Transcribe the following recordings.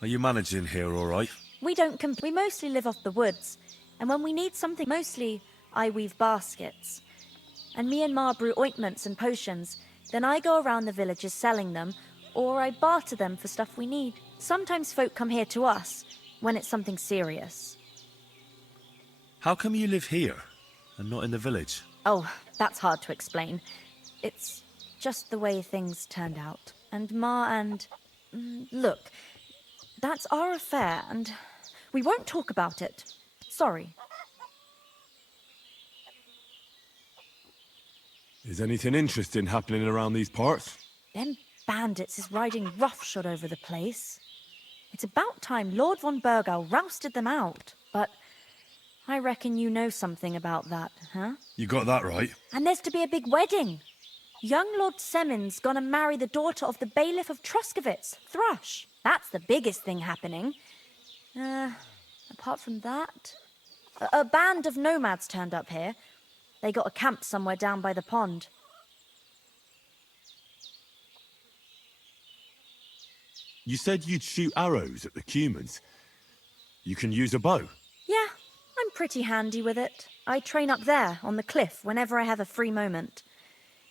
Are you managing here all right? We don't we mostly live off the woods, and when we need something, mostly I weave baskets. And me and Ma brew ointments and potions, then I go around the villages selling them, or I barter them for stuff we need. Sometimes folk come here to us, when it's something serious. How come you live here, and not in the village? Oh, that's hard to explain. It's just the way things turned out. And Ma and... Look, that's our affair, and we won't talk about it. Sorry. Is anything interesting happening around these parts? Them bandits is riding roughshod over the place. It's about time Lord von Burgau rousted them out. But I reckon you know something about that, huh? You got that right. And there's to be a big wedding. Young Lord Semon's gonna marry the daughter of the bailiff of Troskovitz, Thrush. That's the biggest thing happening. Apart from that... A band of nomads turned up here. They got a camp somewhere down by the pond. You said you'd shoot arrows at the cumans. You can use a bow. Yeah, I'm pretty handy with it. I train up there, on the cliff, whenever I have a free moment.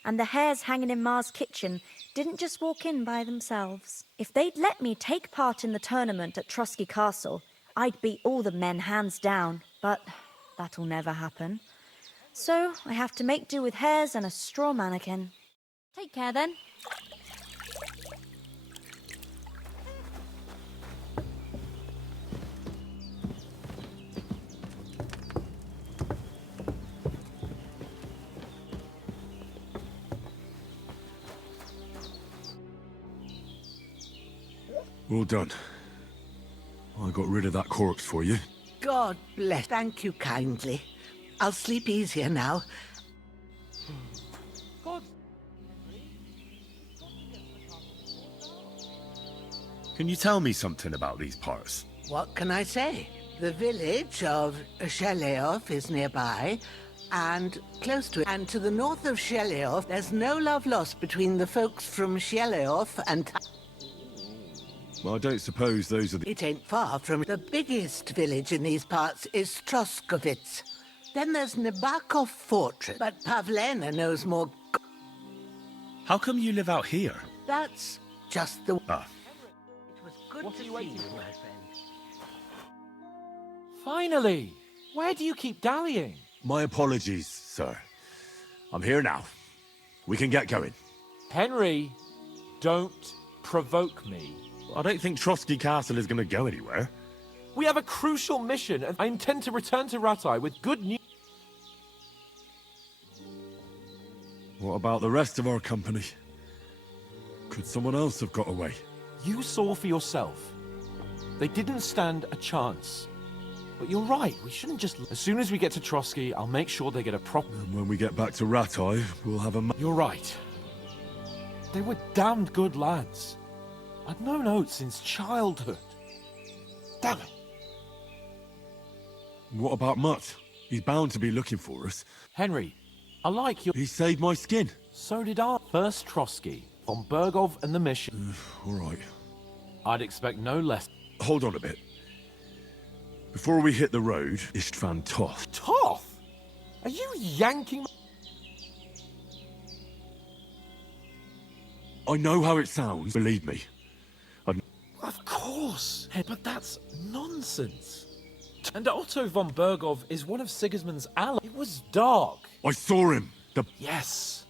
And the hares hanging in Ma's kitchen didn't just walk in by themselves. If they'd let me take part in the tournament at Trusky Castle, I'd beat all the men hands down, but that'll never happen. So I have to make do with hares and a straw mannequin. Take care then. Well done. I got rid of that corpse for you. God bless. Thank you kindly. I'll sleep easier now. Can you tell me something about these parts? What can I say? The village of Sheleov is nearby, and close to it. And to the north of Sheleov, there's no love lost between the folks from Sheleov and... Well, I don't suppose those are the... It ain't far from the biggest village in these parts is Troskovitz. Then there's Nabakov Fortress, but Pavlena knows more. How come you live out here? That's just the... Ah. It was good to see you, my friend. Finally! Where do you keep dallying? My apologies, sir. I'm here now. We can get going. Henry, don't provoke me. I don't think Trosky Castle is going to go anywhere. We have a crucial mission, and I intend to return to Ratai with good news. What about the rest of our company? Could someone else have got away? You saw for yourself. They didn't stand a chance. But you're right, we shouldn't just... As soon as we get to Trosky, I'll make sure they get a proper... And when we get back to Ratai, we'll have a... You're right. They were damned good lads. I'd known Oates since childhood. Damn it. What about Mutt? He's bound to be looking for us. Henry, I like your... He saved my skin. So did I. First Trosky, von Burgov and the mission. All right. I'd expect no less. Hold on a bit. Before we hit the road, Istvan Toth. Toth? Are you yanking... I know how it sounds, believe me. Of course, but that's nonsense. And Otto von Burgov is one of Sigismund's allies. It was dark. I saw him. Yes.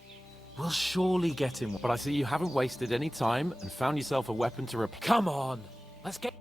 We'll surely get him. But I see you haven't wasted any time and found yourself a weapon to repair. Come on. Let's get...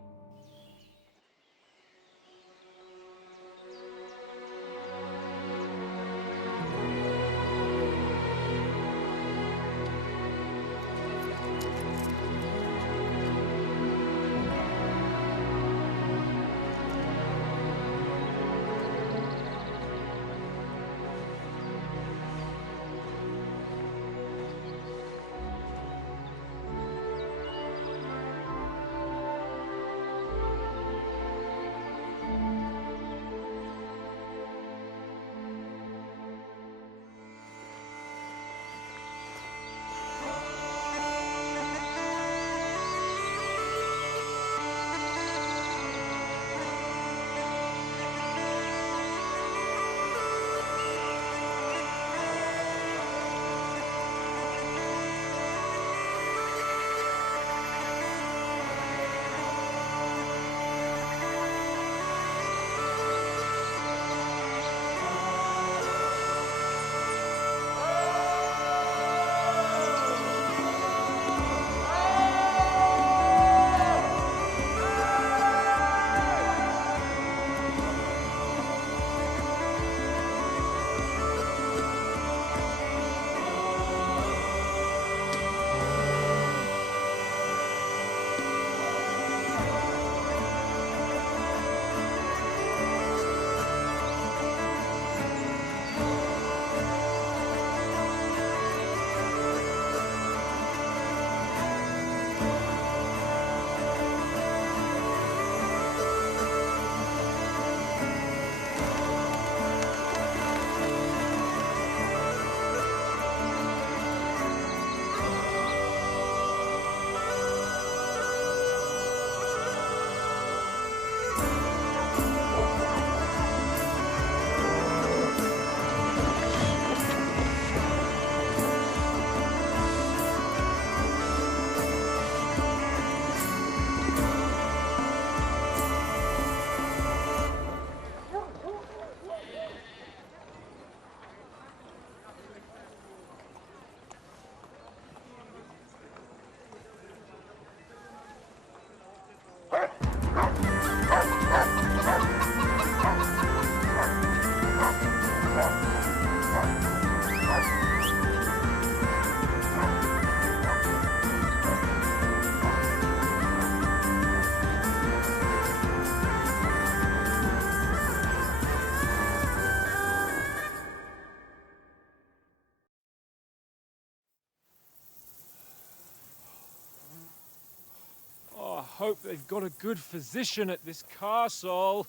hope they've got a good physician at this castle.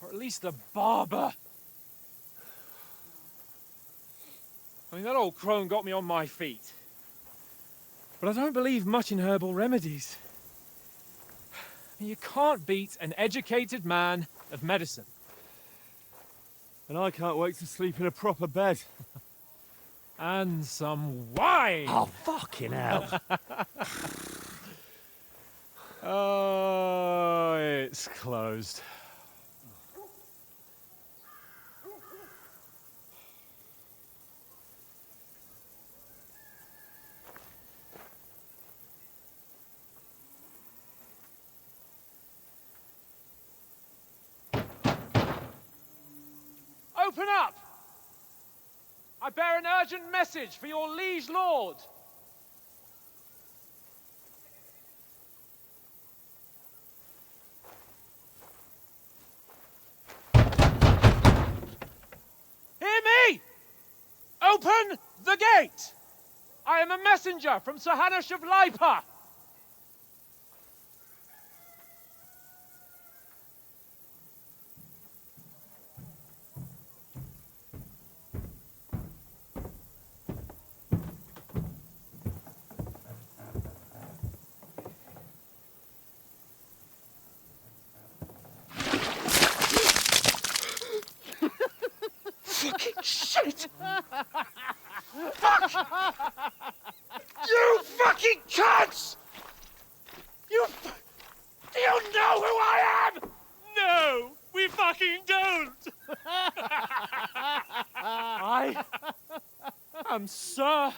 Or at least a barber. I mean, that old crone got me on my feet. But I don't believe much in herbal remedies. You can't beat an educated man of medicine. And I can't wait to sleep in a proper bed. And some wine! Oh, fucking hell. Oh, it's closed. Open up! I bear an urgent message for your liege lord. Hear me! Open the gate! I am a messenger from Sir Hanush of Lipa. Fucking shit! Fuck! You fucking cunts! Do you know who I am? No, we fucking don't! I am Sir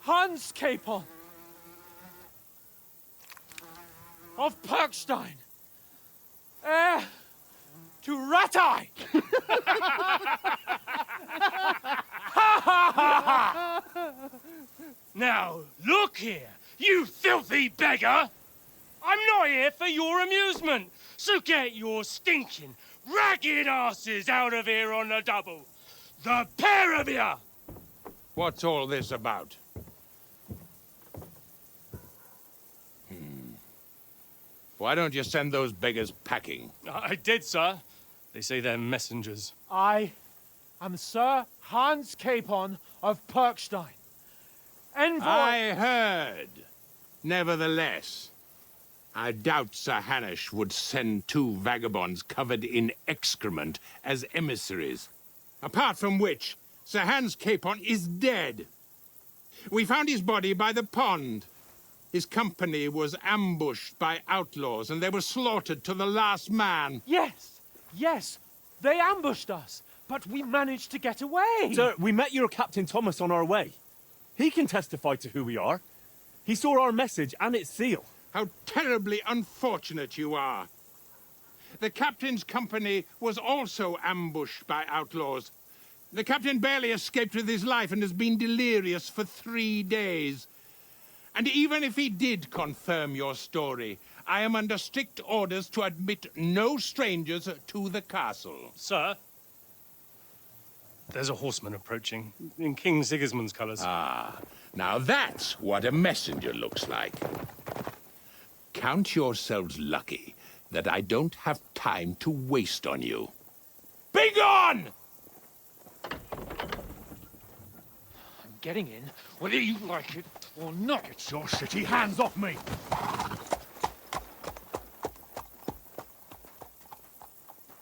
Hans Capon of Perkstein, heir to Ratai! Now, look here, you filthy beggar! I'm not here for your amusement, so get your stinking, ragged asses out of here on the double. The pair of you! What's all this about? Why don't you send those beggars packing? I did, sir. They say they're messengers. I am Sir Hans Capon of Perkstein. Envoy... I heard. Nevertheless, I doubt Sir Hanush would send two vagabonds covered in excrement as emissaries. Apart from which, Sir Hans Capon is dead. We found his body by the pond. His company was ambushed by outlaws, and they were slaughtered to the last man. Yes, they ambushed us, but we managed to get away. Sir, we met your Captain Thomas on our way. He can testify to who we are. He saw our message and its seal. How terribly unfortunate you are. The captain's company was also ambushed by outlaws. The captain barely escaped with his life and has been delirious for 3 days. And even if he did confirm your story, I am under strict orders to admit no strangers to the castle. Sir, there's a horseman approaching in King Sigismund's colours. Ah, now that's what a messenger looks like. Count yourselves lucky that I don't have time to waste on you. Be gone! I'm getting in, whether you like it or not. Get your shitty hands off me!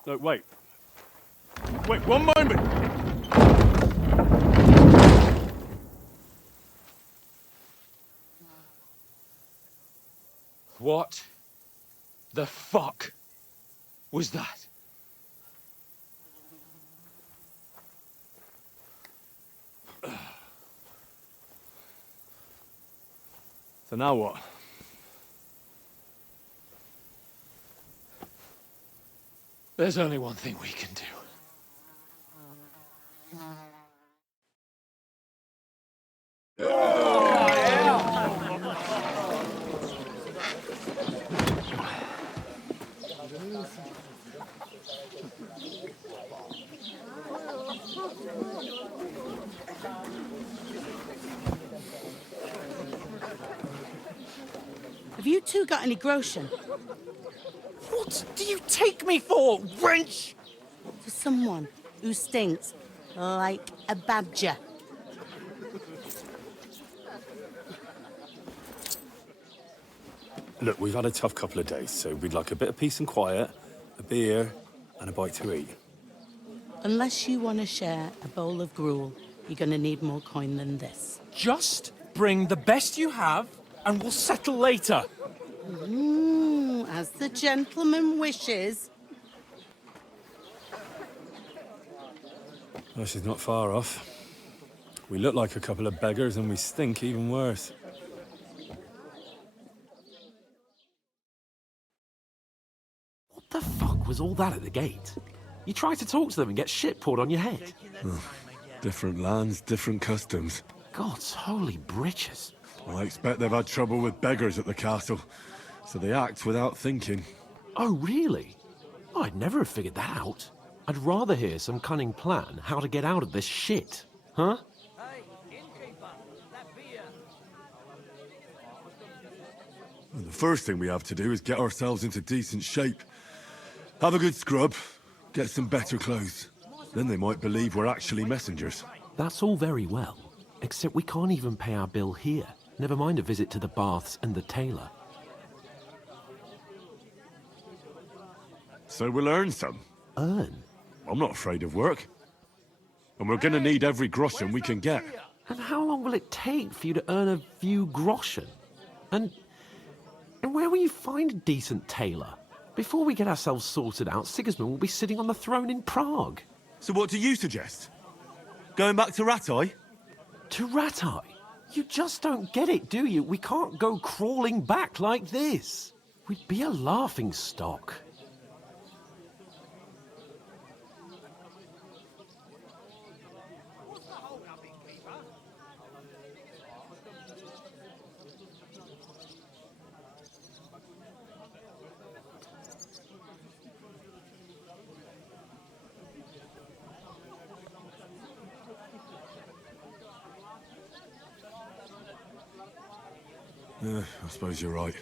No, wait. Wait, one moment! What the fuck was that? So now what? There's only one thing we can do. Have you two got any groschen? What do you take me for, wench? For someone who stinks like a badger. Look, we've had a tough couple of days, so we'd like a bit of peace and quiet, a beer, and a bite to eat. Unless you want to share a bowl of gruel, you're going to need more coin than this. Just bring the best you have, and we'll settle later. As the gentleman wishes. Well, she's not far off. We look like a couple of beggars and we stink even worse. What the fuck was all that at the gate? You tried to talk to them and get shit poured on your head. Different lands, different customs. God's holy britches. I expect they've had trouble with beggars at the castle, so they act without thinking. Oh, really? I'd never have figured that out. I'd rather hear some cunning plan how to get out of this shit. Huh? Well, the first thing we have to do is get ourselves into decent shape. Have a good scrub, get some better clothes. Then they might believe we're actually messengers. That's all very well, except we can't even pay our bill here. Never mind a visit to the baths and the tailor. So we'll earn some. Earn? I'm not afraid of work. And we're gonna need every groschen we can get. And how long will it take for you to earn a few groschen? And where will you find a decent tailor? Before we get ourselves sorted out, Sigismund will be sitting on the throne in Prague. So what do you suggest? Going back to Ratai? To Ratai? You just don't get it, do you? We can't go crawling back like this. We'd be a laughing stock. I suppose you're right.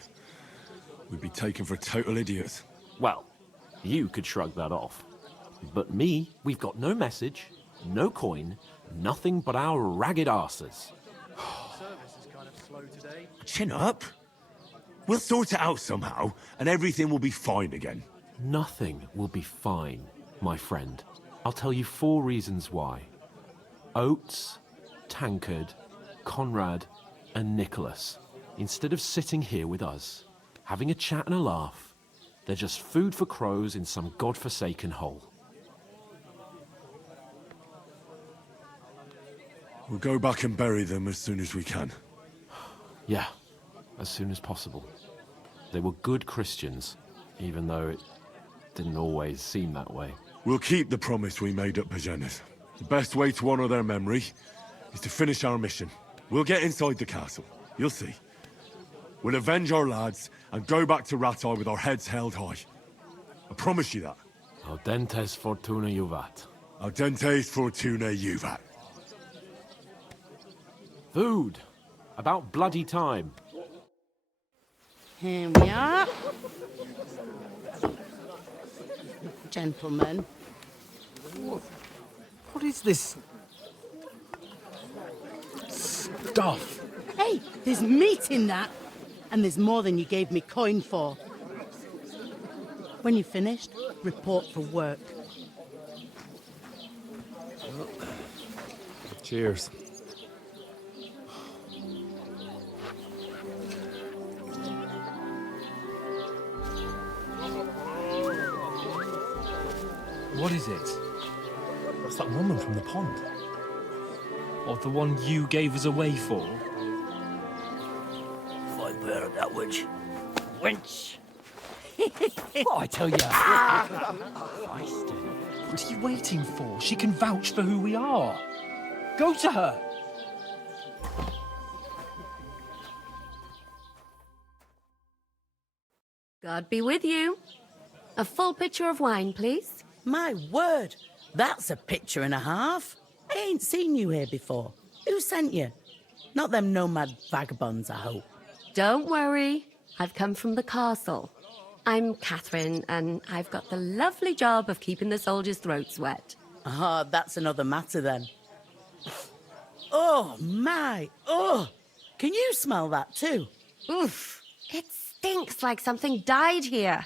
We'd be taken for total idiots. Well, you could shrug that off. But me, we've got no message, no coin, nothing but our ragged arses. Chin up. We'll sort it out somehow, and everything will be fine again. Nothing will be fine, my friend. I'll tell you 4 reasons why. Oates, Tankard, Conrad, and Nicholas. Instead of sitting here with us, having a chat and a laugh, they're just food for crows in some godforsaken hole. We'll go back and bury them as soon as we can. Yeah, as soon as possible. They were good Christians, even though it didn't always seem that way. We'll keep the promise we made at Pagenes. The best way to honor their memory is to finish our mission. We'll get inside the castle. You'll see. We'll avenge our lads and go back to Ratai with our heads held high. I promise you that. Audentes fortuna juvat. Audentes fortuna juvat. Food. About bloody time. Here we are. Gentlemen. What is this stuff? Hey, there's meat in that. And there's more than you gave me coin for. When you're finished, report for work. Cheers. What is it? It's that woman from the pond. Or the one you gave us away for? That witch. Wench! What I tell you? What are you waiting for? She can vouch for who we are. Go to her. God be with you. A full pitcher of wine, please. My word, that's a picture and a half. I ain't seen you here before. Who sent you? Not them nomad vagabonds, I hope. Don't worry. I've come from the castle. I'm Catherine, and I've got the lovely job of keeping the soldiers' throats wet. Ah, that's another matter then. Oh, my. Oh, can you smell that too? Oof, it stinks like something died here.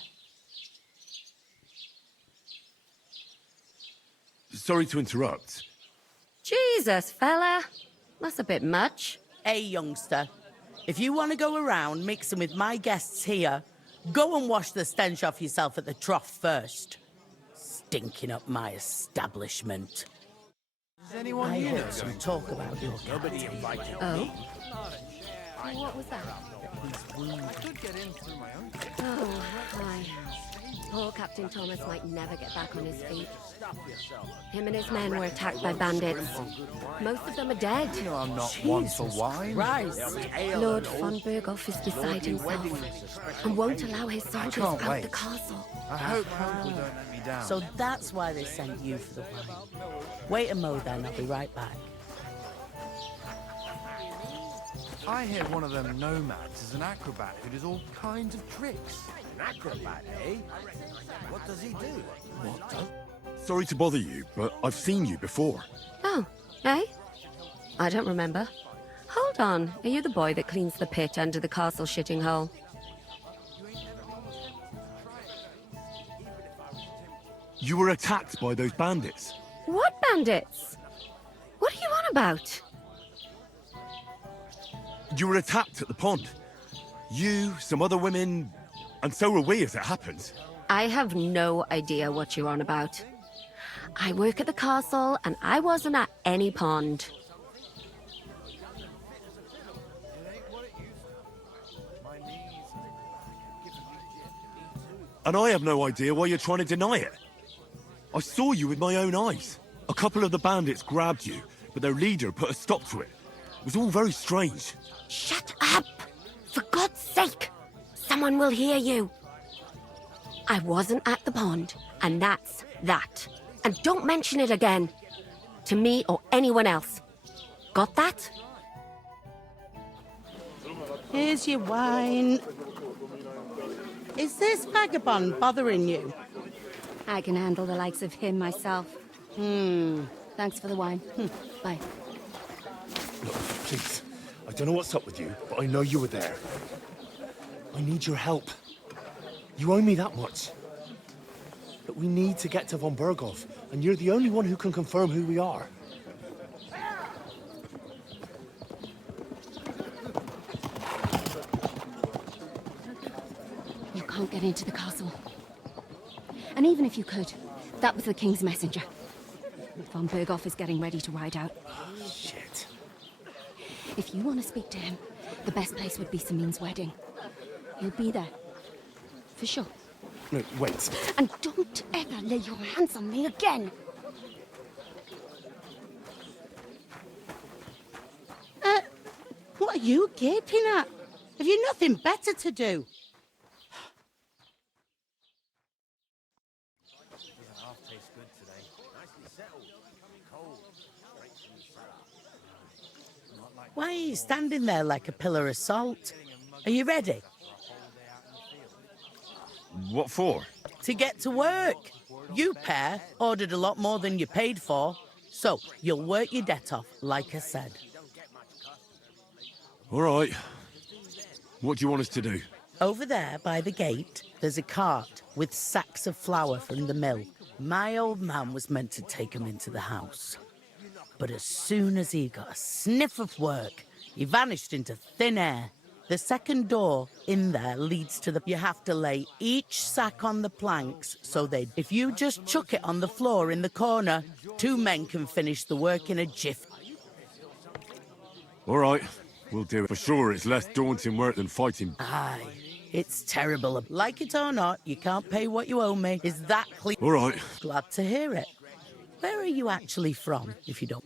Sorry to interrupt. Jesus, fella. That's a bit much. Hey, youngster, if you want to go around mixing with my guests here, go and wash the stench off yourself at the trough first. Stinking up my establishment. I heard some talk about your cat. Oh? What was that? Oh, hi. Poor Captain Thomas might never get back on his feet. Him and his men were attacked by bandits. Most of them are dead. You know I'm not one for wine. Christ. Lord von Berghoff is beside himself and won't allow his soldiers out the castle. I hope Uncle don't let me down. So that's why they sent you for the wine. Wait a mo then, I'll be right back. I hear one of them nomads is an acrobat who does all kinds of tricks. An acrobat, eh? What does he do? What? Sorry to bother you, but I've seen you before. Oh, eh? I don't remember. Hold on, are you the boy that cleans the pit under the castle shitting hole? You were attacked by those bandits. What bandits? What are you on about? You were attacked at the pond. You, some other women, and so were we, as it happens. I have no idea what you're on about. I work at the castle, and I wasn't at any pond. And I have no idea why you're trying to deny it. I saw you with my own eyes. A couple of the bandits grabbed you, but their leader put a stop to it. It was all very strange. Shut up! For God's sake! Someone will hear you. I wasn't at the pond, and that's that. And don't mention it again. To me or anyone else. Got that? Here's your wine. Is this vagabond bothering you? I can handle the likes of him myself. Thanks for the wine. Bye. Look, please. I don't know what's up with you, but I know you were there. I need your help. You owe me that much. But we need to get to von Berghoff, and you're the only one who can confirm who we are. You can't get into the castle. And even if you could, that was the King's messenger. Von Berghoff is getting ready to ride out. Oh, shit. If you want to speak to him, the best place would be Samin's wedding. He'll be there. For sure. No, wait. And don't ever lay your hands on me again! What are you gaping at? Have you nothing better to do? Why are you standing there like a pillar of salt? Are you ready? What for? To get to work. You pair ordered a lot more than you paid for, so you'll work your debt off, like I said. All right. What do you want us to do? Over there by the gate, there's a cart with sacks of flour from the mill. My old man was meant to take 'em into the house. But as soon as he got a sniff of work, he vanished into thin air. The second door in there leads to the... You have to lay each sack on the planks so they... If you just chuck it on the floor in the corner, 2 men can finish the work in a jiff. All right. We'll do it. For sure, it's less daunting work than fighting. Aye, it's terrible. Like it or not, you can't pay what you owe me. Is that clear? All right. Glad to hear it. Where are you actually from, if you don't...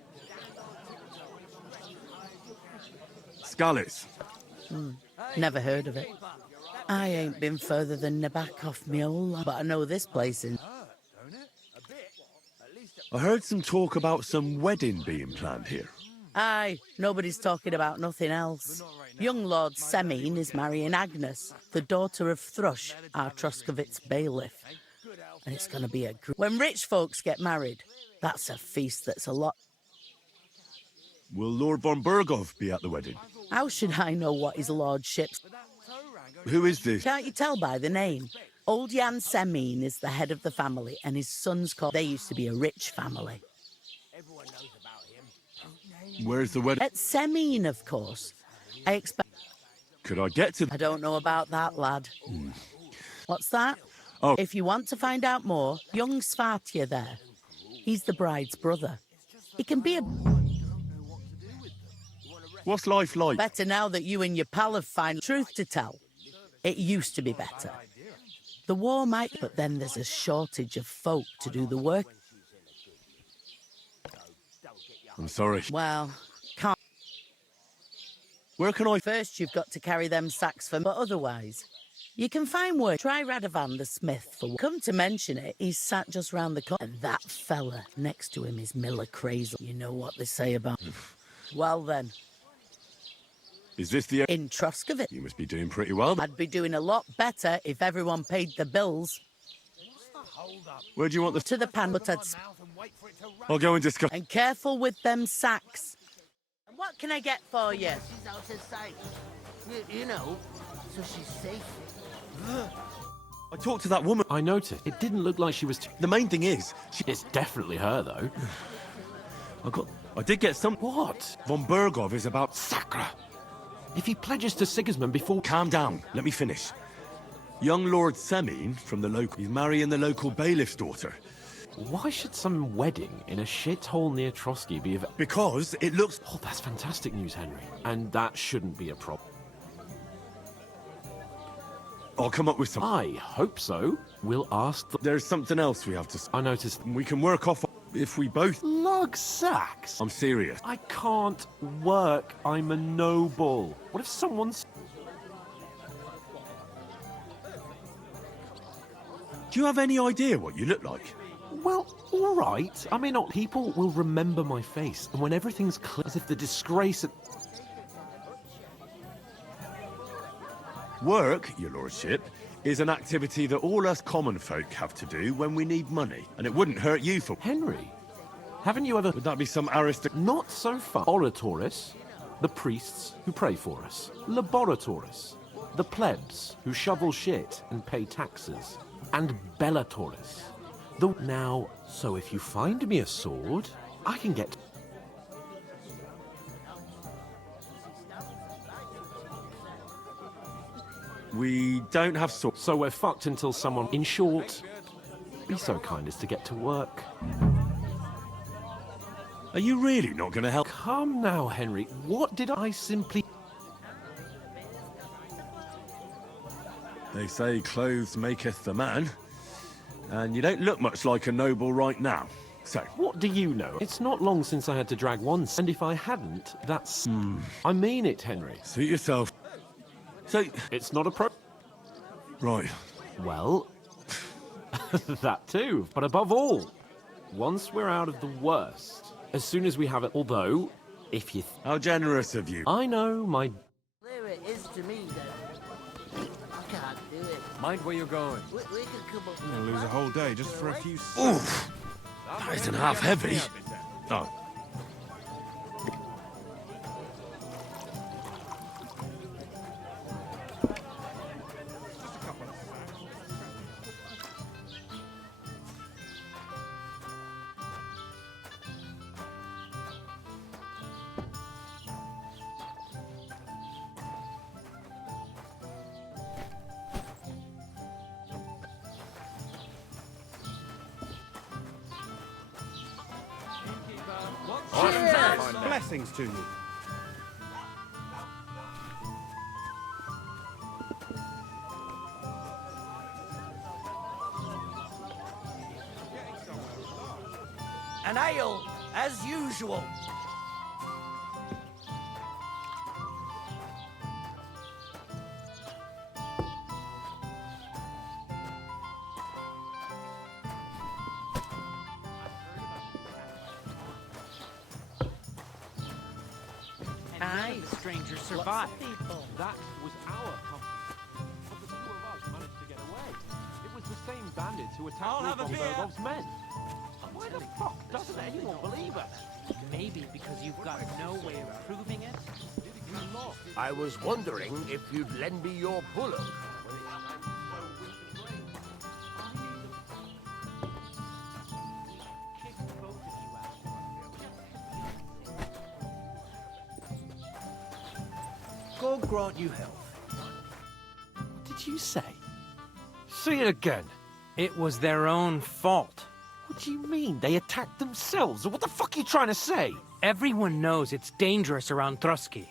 Scallis. Never heard of it. I ain't been further than the back off me whole life, but I know this place in... I heard some talk about some wedding being planned here. Aye, nobody's talking about nothing else. Young Lord Semine is marrying Agnes, the daughter of Thrush, our Troskovitz bailiff. And it's going to be a... When rich folks get married, that's a feast that's a lot... Will Lord von Burgov be at the wedding? How should I know what his lordship's... Who is this? Can't you tell by the name? Old Jan Semine is the head of the family, and his son's called... They used to be a rich family. Where's the wedding? At Semine, of course. I expect... Could I get to... I don't know about that, lad. What's that? Oh. If you want to find out more, young Svartje there. He's the bride's brother. He can be a... What's life like? Better now that you and your pal have found truth to tell. It used to be better. The war might... But then there's a shortage of folk to do the work. I'm sorry. Well, can't... Where can I... First, you've got to carry them sacks for... But otherwise, you can find work. Try Radovan the smith for... Come to mention it, he's sat just round the corner. And that fella next to him is Miller Crazel. You know what they say about... Well then... Is this the... In Troskovitz. You must be doing pretty well. I'd be doing a lot better if everyone paid the bills. Where do you want the... To the pan, but I'd... I'll go and discuss... And careful with them sacks. And what can I get for you? She's out of sight. You know, so she's safe. I talked to that woman. I noticed. It didn't look like she was... The main thing is... It's definitely her, though. I did get some... What? Von Burgov is about... Sacra! If he pledges to Sigismund before... Calm down. Let me finish. Young Lord Semine from the local... He's marrying the local bailiff's daughter. Why should some wedding in a shithole near Trotsky be of... Because it looks... Oh, that's fantastic news, Henry. And that shouldn't be a problem. I'll come up with some... I hope so. We'll ask the... There's something else we have to... I noticed... We can work off... If we both... Lug sacks? I'm serious. I can't work. I'm a noble. What if someone's... Do you have any idea what you look like? Well, all right. I mean, not people will remember my face, and when everything's clear, as if the disgrace... Work, your lordship, is an activity that all us common folk have to do when we need money, and it wouldn't hurt you for... Henry, haven't you ever... Would that be some aristocrat... Not so far. Oratoris, the priests who pray for us. Laboratoris, the plebs who shovel shit and pay taxes. And Bellatoris, the... Now, so if you find me a sword, I can get... We don't have swords. So we're fucked until someone... In short, be so kind as to get to work. Are you really not going to help? Come now, Henry. What did I simply... They say clothes maketh the man, and you don't look much like a noble right now. So... What do you know? It's not long since I had to drag one, and if I hadn't, that's... I mean it, Henry. Suit yourself. So... It's not a pro... Right. Well... that too. But above all, once we're out of the worst, as soon as we have it... Although, if you... How generous of you. I know, my... There it is to me, though. I can't do it. Mind where you're going. We could come up... You're gonna lose a whole day just for a few... Oof! That isn't half heavy. Oh. Blessings to you. An ale, as usual. Aye. The strangers survived. That was our company. But the two of us managed to get away. It was the same bandits who I'll attacked have a von beer. Bergov's men. Why the fuck doesn't anyone believe us? Maybe because you've got no way of proving it. I was wondering if you'd lend me your bullock. God grant you health. What did you say? Say it again. It was their own fault. What do you mean? They attacked themselves? What the fuck are you trying to say? Everyone knows it's dangerous around Trotsky.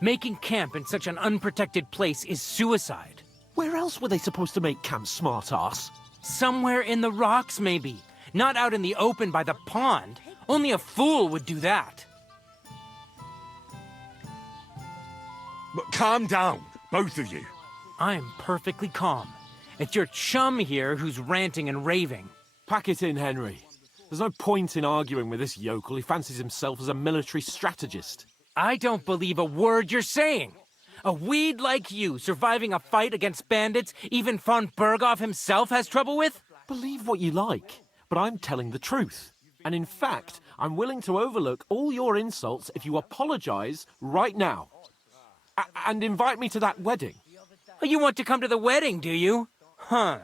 Making camp in such an unprotected place is suicide. Where else were they supposed to make camp, smart-ass? Somewhere in the rocks, maybe. Not out in the open by the pond. Only a fool would do that. But calm down, both of you. I'm perfectly calm. It's your chum here who's ranting and raving. Pack it in, Henry. There's no point in arguing with this yokel who fancies himself as a military strategist. I don't believe a word you're saying. A weed like you surviving a fight against bandits even von Berghoff himself has trouble with? Believe what you like, but I'm telling the truth. And in fact, I'm willing to overlook all your insults if you apologize right now. And invite me to that wedding. Oh, you want to come to the wedding, do you? Huh.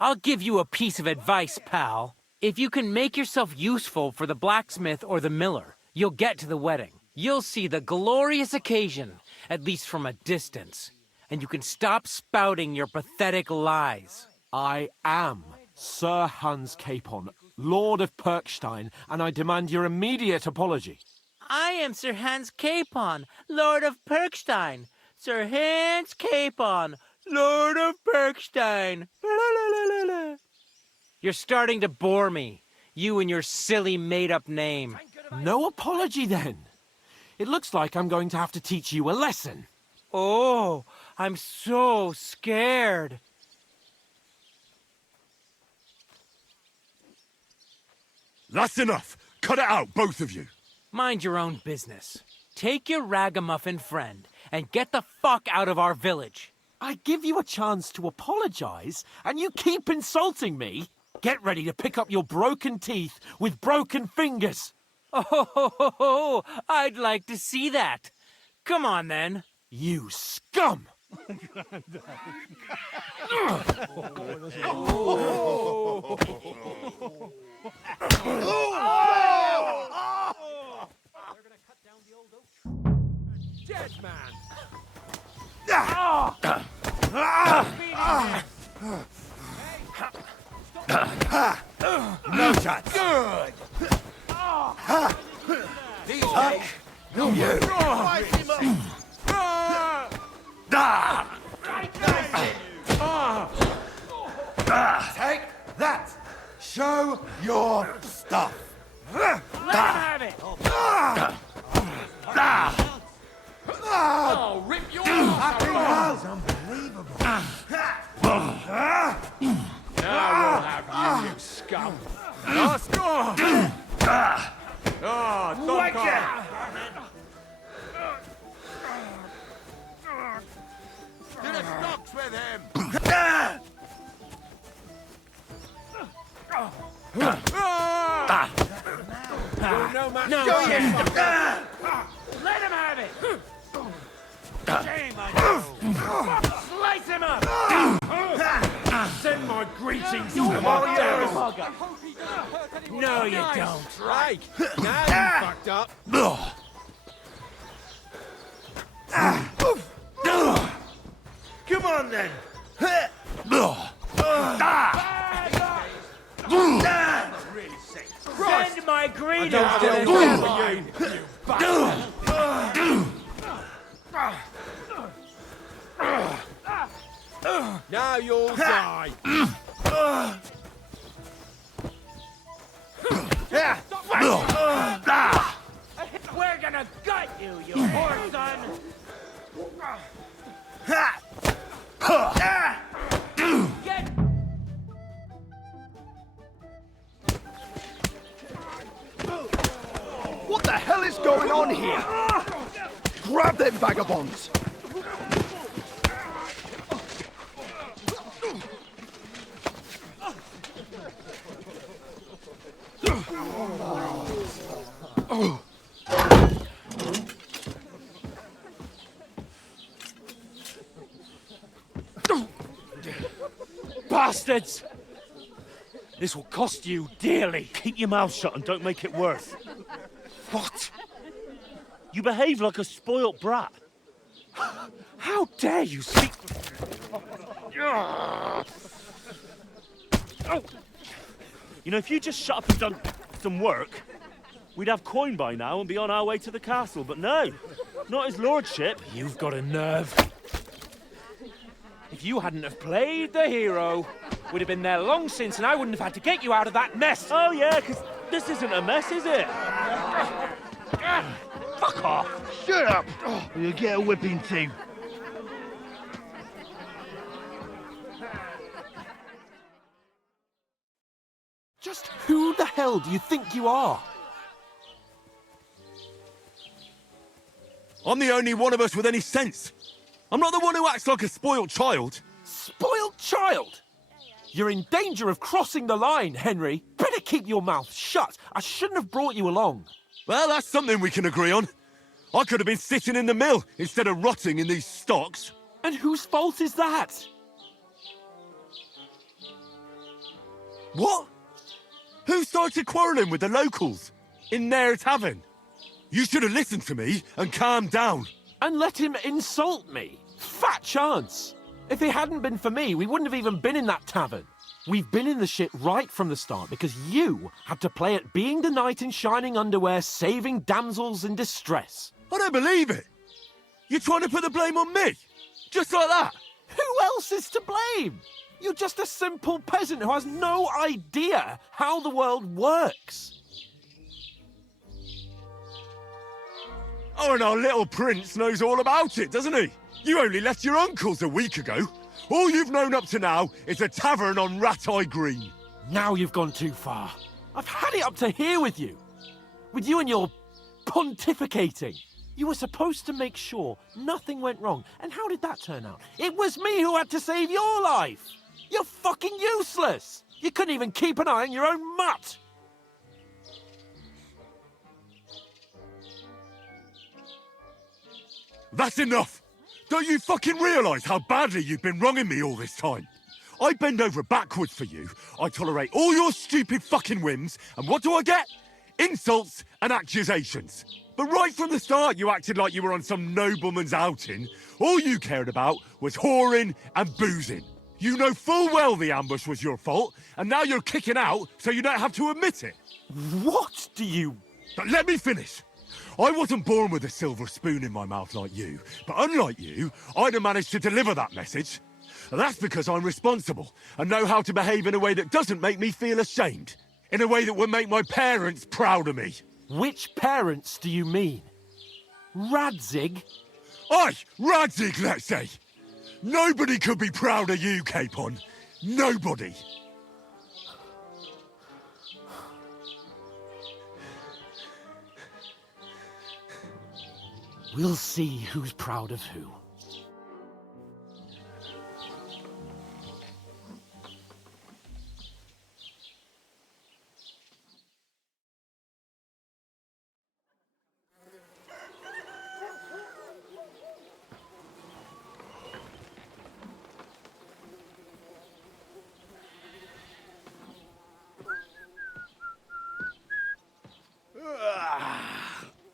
I'll give you a piece of advice, pal. If you can make yourself useful for the blacksmith or the miller, you'll get to the wedding. You'll see the glorious occasion, at least from a distance. And you can stop spouting your pathetic lies. I am Sir Hans Capon, Lord of Perkstein, and I demand your immediate apology. I am Sir Hans Capon, Lord of Perkstein. Sir Hans Capon, Lord of Perkstein. You're starting to bore me. You and your silly made-up name. No apology, then. It looks like I'm going to have to teach you a lesson. Oh, I'm so scared. That's enough. Cut it out, both of you. Mind your own business. Take your ragamuffin friend and get the fuck out of our village. I give you a chance to apologize, and you keep insulting me. Get ready to pick up your broken teeth with broken fingers. Oh, I'd like to see that. Come on, then. You scum! Dead man! No chance. Good! These Huck, you. Rise him up! Take that. Show your stuff. Let him have it. I'll rip your Fucking hell's unbelievable. Now we'll have you, you scum. To the stocks with him! No match. No, let him have it. Shame on you. Slice him up. Send my greetings to You my devil. motherfucker. No, you don't. Strike. Now you fucked up. Come on then. Send my greetings to Don't the steal devil. you bastard. Now you'll die. We're gonna gut you, you poor son. Get What the hell is going on here? Grab them vagabonds! Bastards! This will cost you dearly. Keep your mouth shut and don't make it worse. What? You behave like a spoilt brat. How dare you speak... You know, if you just shut up and done some work, we'd have coin by now and be on our way to the castle. But no, not his lordship. You've got a nerve. If you hadn't have played the hero, we'd have been there long since and I wouldn't have had to get you out of that mess. Oh yeah, because this isn't a mess, is it? Fuck off. Shut up! Or you'll get a whipping too. Just who the hell do you think you are? I'm the only one of us with any sense. I'm not the one who acts like a spoiled child. Spoiled child? You're in danger of crossing the line, Henry. Better keep your mouth shut. I shouldn't have brought you along. Well, that's something we can agree on. I could have been sitting in the mill instead of rotting in these stocks. And whose fault is that? What? Who started quarrelling with the locals in their tavern? You should have listened to me and calmed down. And let him insult me? Fat chance. If it hadn't been for me, we wouldn't have even been in that tavern. We've been in the shit right from the start because you had to play at being the knight in shining underwear, saving damsels in distress. I don't believe it. You're trying to put the blame on me? Just like that? Who else is to blame? You're just a simple peasant who has no idea how the world works. Oh, and our little prince knows all about it, doesn't he? You only left your uncle's a week ago. All you've known up to now is a tavern on Rat-Eye Green. Now you've gone too far. I've had it up to here with you. With you and your pontificating. You were supposed to make sure nothing went wrong. And how did that turn out? It was me who had to save your life. You're fucking useless. You couldn't even keep an eye on your own mutt. That's enough! Don't you fucking realise how badly you've been wronging me all this time? I bend over backwards for you, I tolerate all your stupid fucking whims, and what do I get? Insults and accusations. But right from the start you acted like you were on some nobleman's outing. All you cared about was whoring and boozing. You know full well the ambush was your fault, and now you're kicking out so you don't have to admit it. What do you... But let me finish. I wasn't born with a silver spoon in my mouth like you, but unlike you, I'd have managed to deliver that message. And that's because I'm responsible and know how to behave in a way that doesn't make me feel ashamed. In a way that would make my parents proud of me. Which parents do you mean? Radzig? Aye, Radzig, let's say. Nobody could be proud of you, Capon. Nobody. We'll see who's proud of who.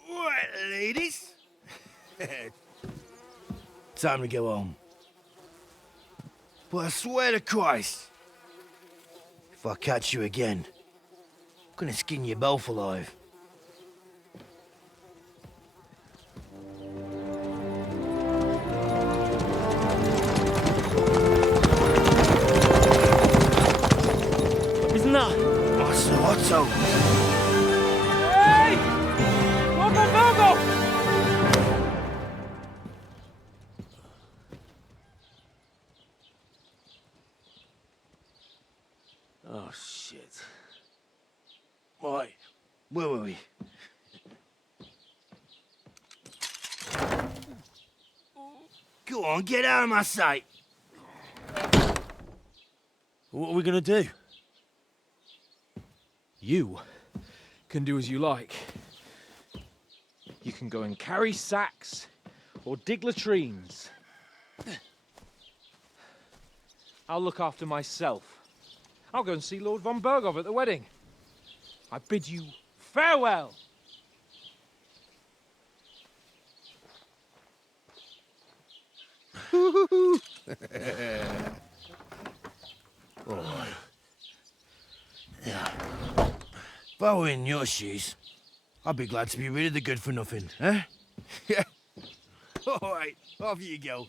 Right, ladies. Time to go home. But I swear to Christ, if I catch you again, I'm gonna skin you both alive. Isn't that? Otto. Hey! What the Virgo? Oh, shit. Right, where were we? Go on, get out of my sight. What are we gonna do? You can do as you like. You can go and carry sacks or dig latrines. I'll look after myself. I'll go and see Lord von Berghoff at the wedding. I bid you farewell. Oh. Yeah. If I were in your shoes, I'd be glad to be rid of the good for nothing, eh? Yeah. All right, off you go.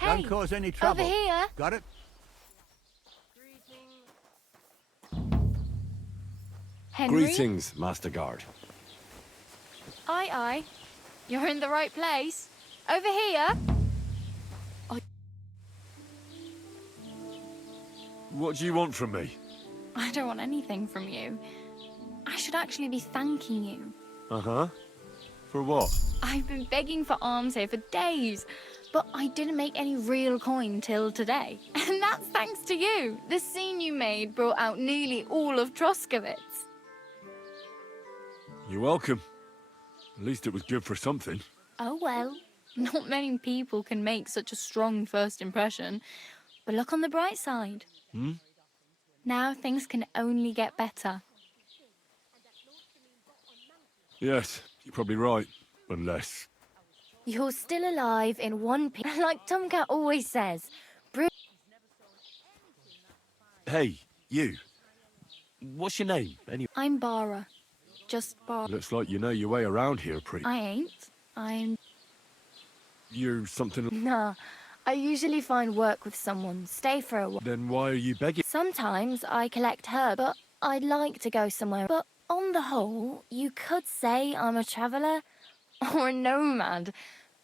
Hey, Don't cause any trouble. over here. Got it? Henry? Greetings, Master Guard. Aye, aye. You're in the right place. Over here. What do you want from me? I don't want anything from you. I should actually be thanking you. Uh-huh. For what? I've been begging for alms here for days, but I didn't make any real coin till today. And that's thanks to you. The scene you made brought out nearly all of Troskowitz. You're welcome. At least it was good for something. Oh well, not many people can make such a strong first impression. But look on the bright side. Hmm? Now things can only get better. Yes, you're probably right. Unless... You're still alive in one piece. Like Tomcat always says. Hey, you. What's your name, anyway? I'm Bara. Just Bara. Looks like you know your way around here, pretty. I ain't. I'm... You're something... Nah. I usually find work with someone, stay for a while. Then why are you begging? Sometimes I collect herbs, but I'd like to go somewhere. But on the whole, you could say I'm a traveller or a nomad.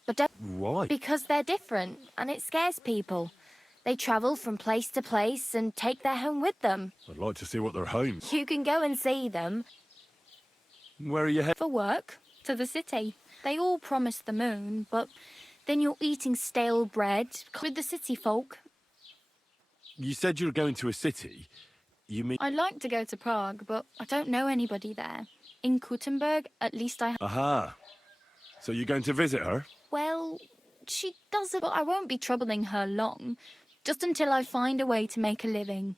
But don't... Why? Because they're different, and it scares people. They travel from place to place and take their home with them. I'd like to see what their homes. You can go and see them. Where are you headed? For work, to the city. They all promise the moon, but then you're eating stale bread with the city folk. You said you were going to a city. You mean... I'd like to go to Prague, but I don't know anybody there. In Kuttenberg, at least I... Aha. So you're going to visit her? Well, she doesn't, but I won't be troubling her long. Just until I find a way to make a living.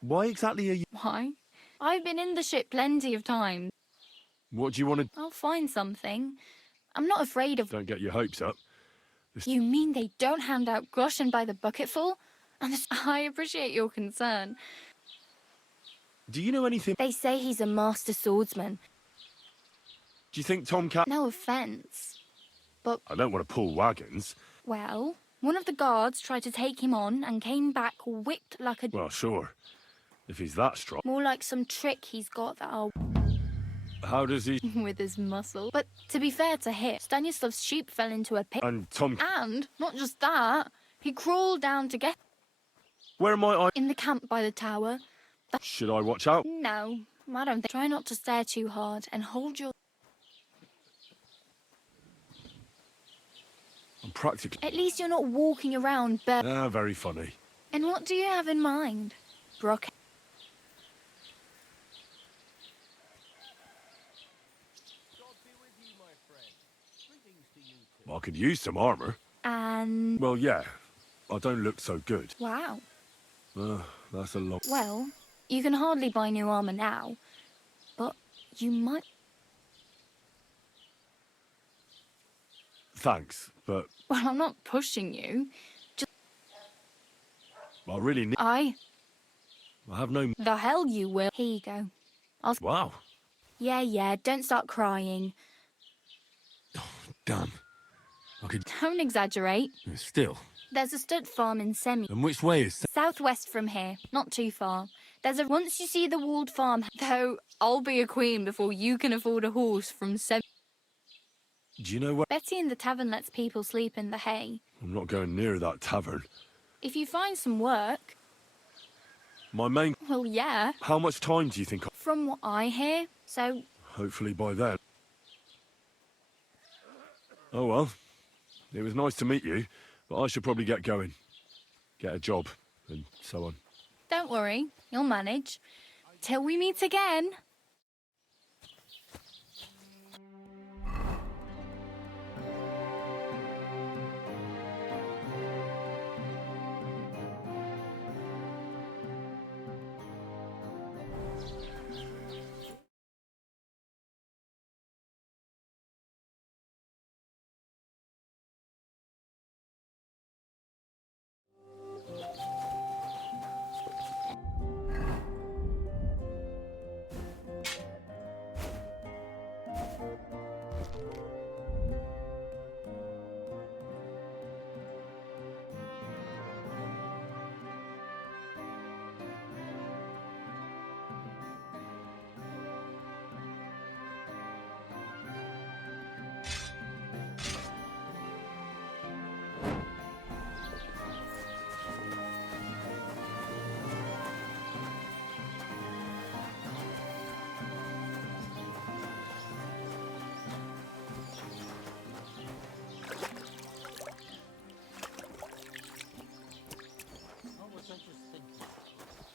Why exactly are you... Why? I've been in the ship plenty of times. What do you want to... I'll find something. I'm not afraid of... Don't get your hopes up. You mean they don't hand out groschen by the bucketful? And I appreciate your concern. Do you know anything... They say he's a master swordsman. Do you think Tomcat... No offence, but... I don't want to pull wagons. Well, one of the guards tried to take him on and came back whipped like a... Well, sure. If he's that strong. More like some trick he's got that I'll... How does he... with his muscle. But to be fair to him, Stanislav's sheep fell into a pit. And Tom... And, not just that, he crawled down to get... Where am I? In the camp by the tower. Should I watch out? No, I don't think... Try not to stare too hard and hold your... I'm practically... At least you're not walking around bare... Ah, very funny. And what do you have in mind, Brock? I could use some armor. And... Well, yeah. I don't look so good. Wow. That's a lot. Well, You can hardly buy new armor now, but you might... Thanks, but Well, I'm not pushing you. Just... I really need... I... I have no... The hell you will. Here you go. I'll... Wow. Yeah, don't start crying. Damn. I could... Don't exaggerate. Still. There's a stud farm in Semi. And which way is... Southwest from here, not too far. Once you see the walled farm, though I'll be a queen before you can afford a horse from Semi. Do you know where... Betty in the tavern lets people sleep in the hay. I'm not going near that tavern. If you find some work... My main... Well, yeah. How much time do you think... From what I hear, so... Hopefully by then. Oh well. It was nice to meet you, but I should probably get going. Get a job, and so on. Don't worry, you'll manage. Till we meet again.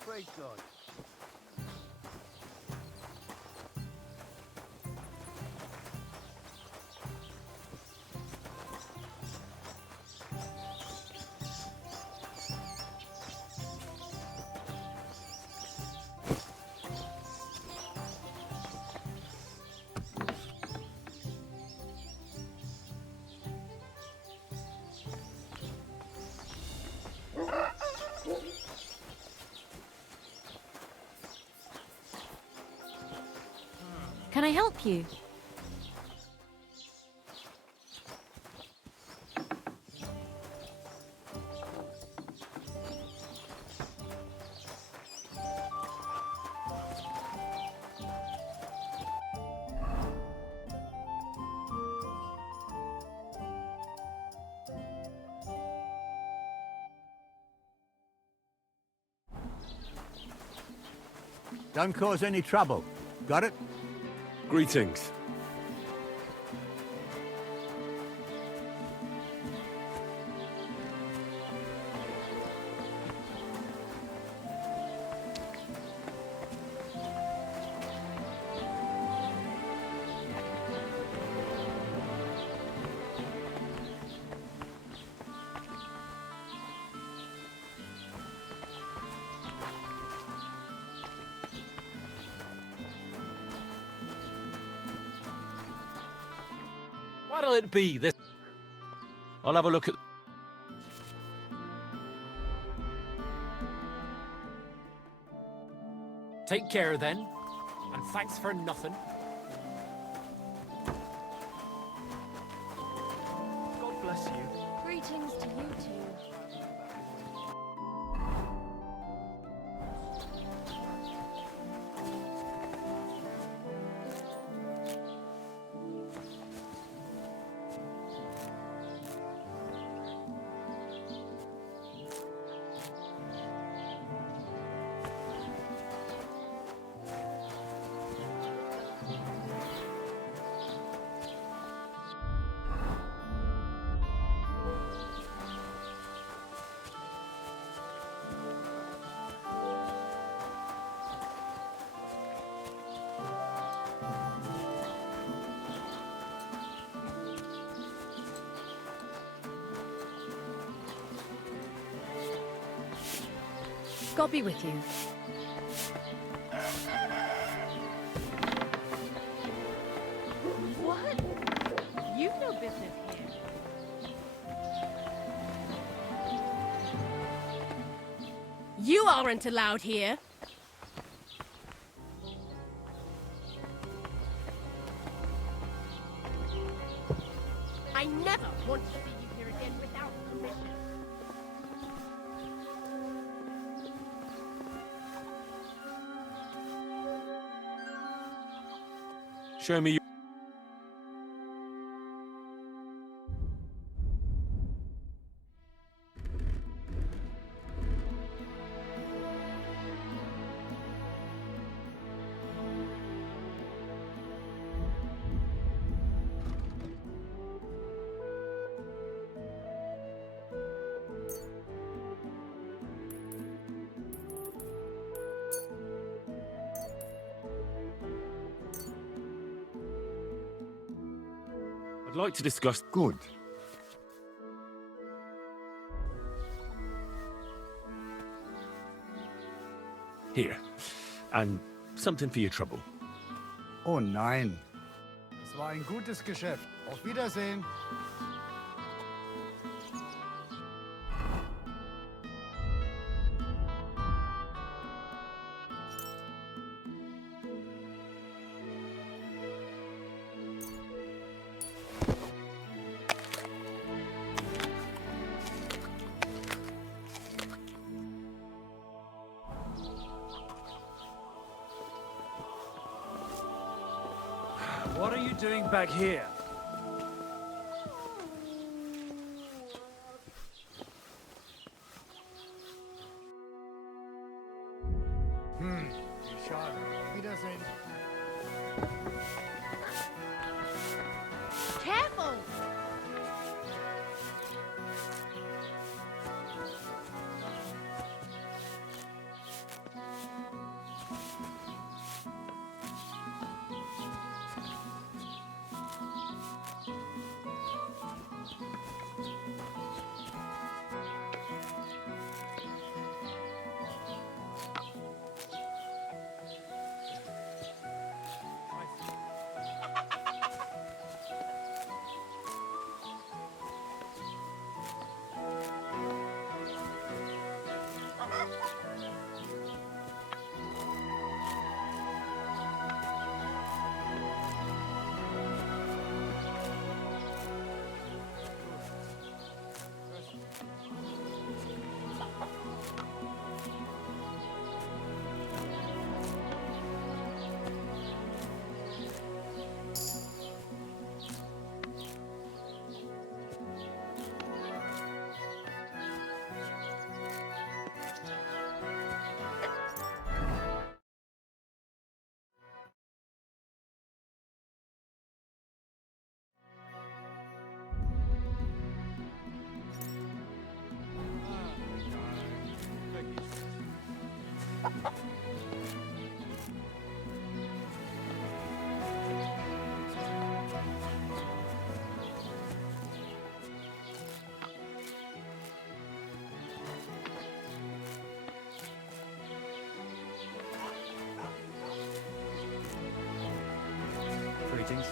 Praise God. Can I help you? Don't cause any trouble. Got it? Greetings. What'll it be this? I'll have a look at... Take care then, and thanks for nothing. God bless you. Greetings to you two. God be with you. What? You've no business here. You aren't allowed here. I never want to see you here again without permission. Show me your... I'd like to discuss... Good. Here. And something for your trouble. Oh nein. Es war ein gutes Geschäft. Auf Wiedersehen. What are you doing back here? Schade. Wiedersehen. Careful! Greetings.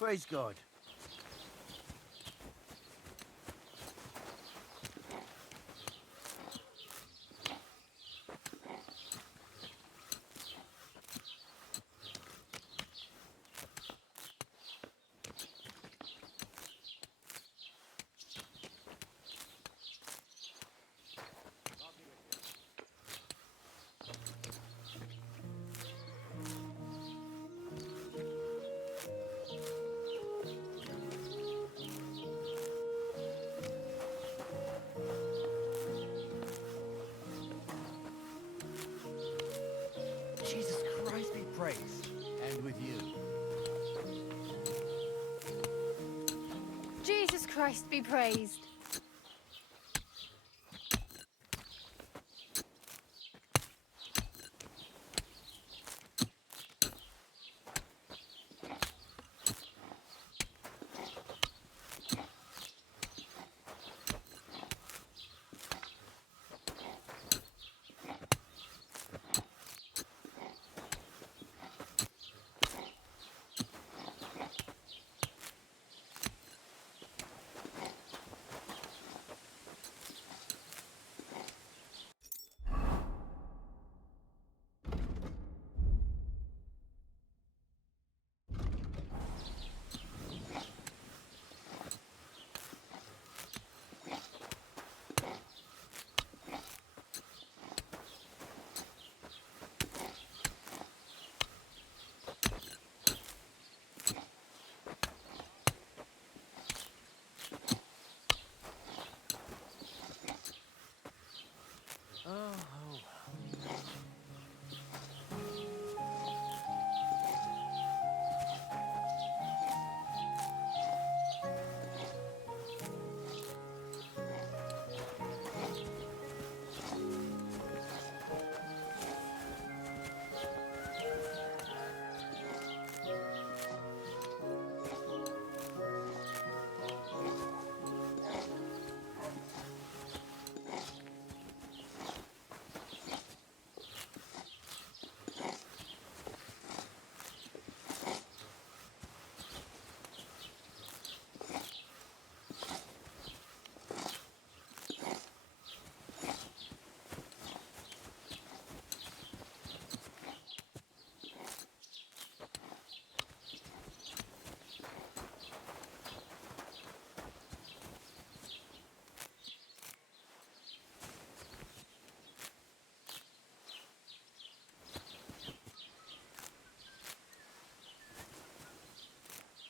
Praise God. Jesus Christ be praised, and with you. Jesus Christ be praised.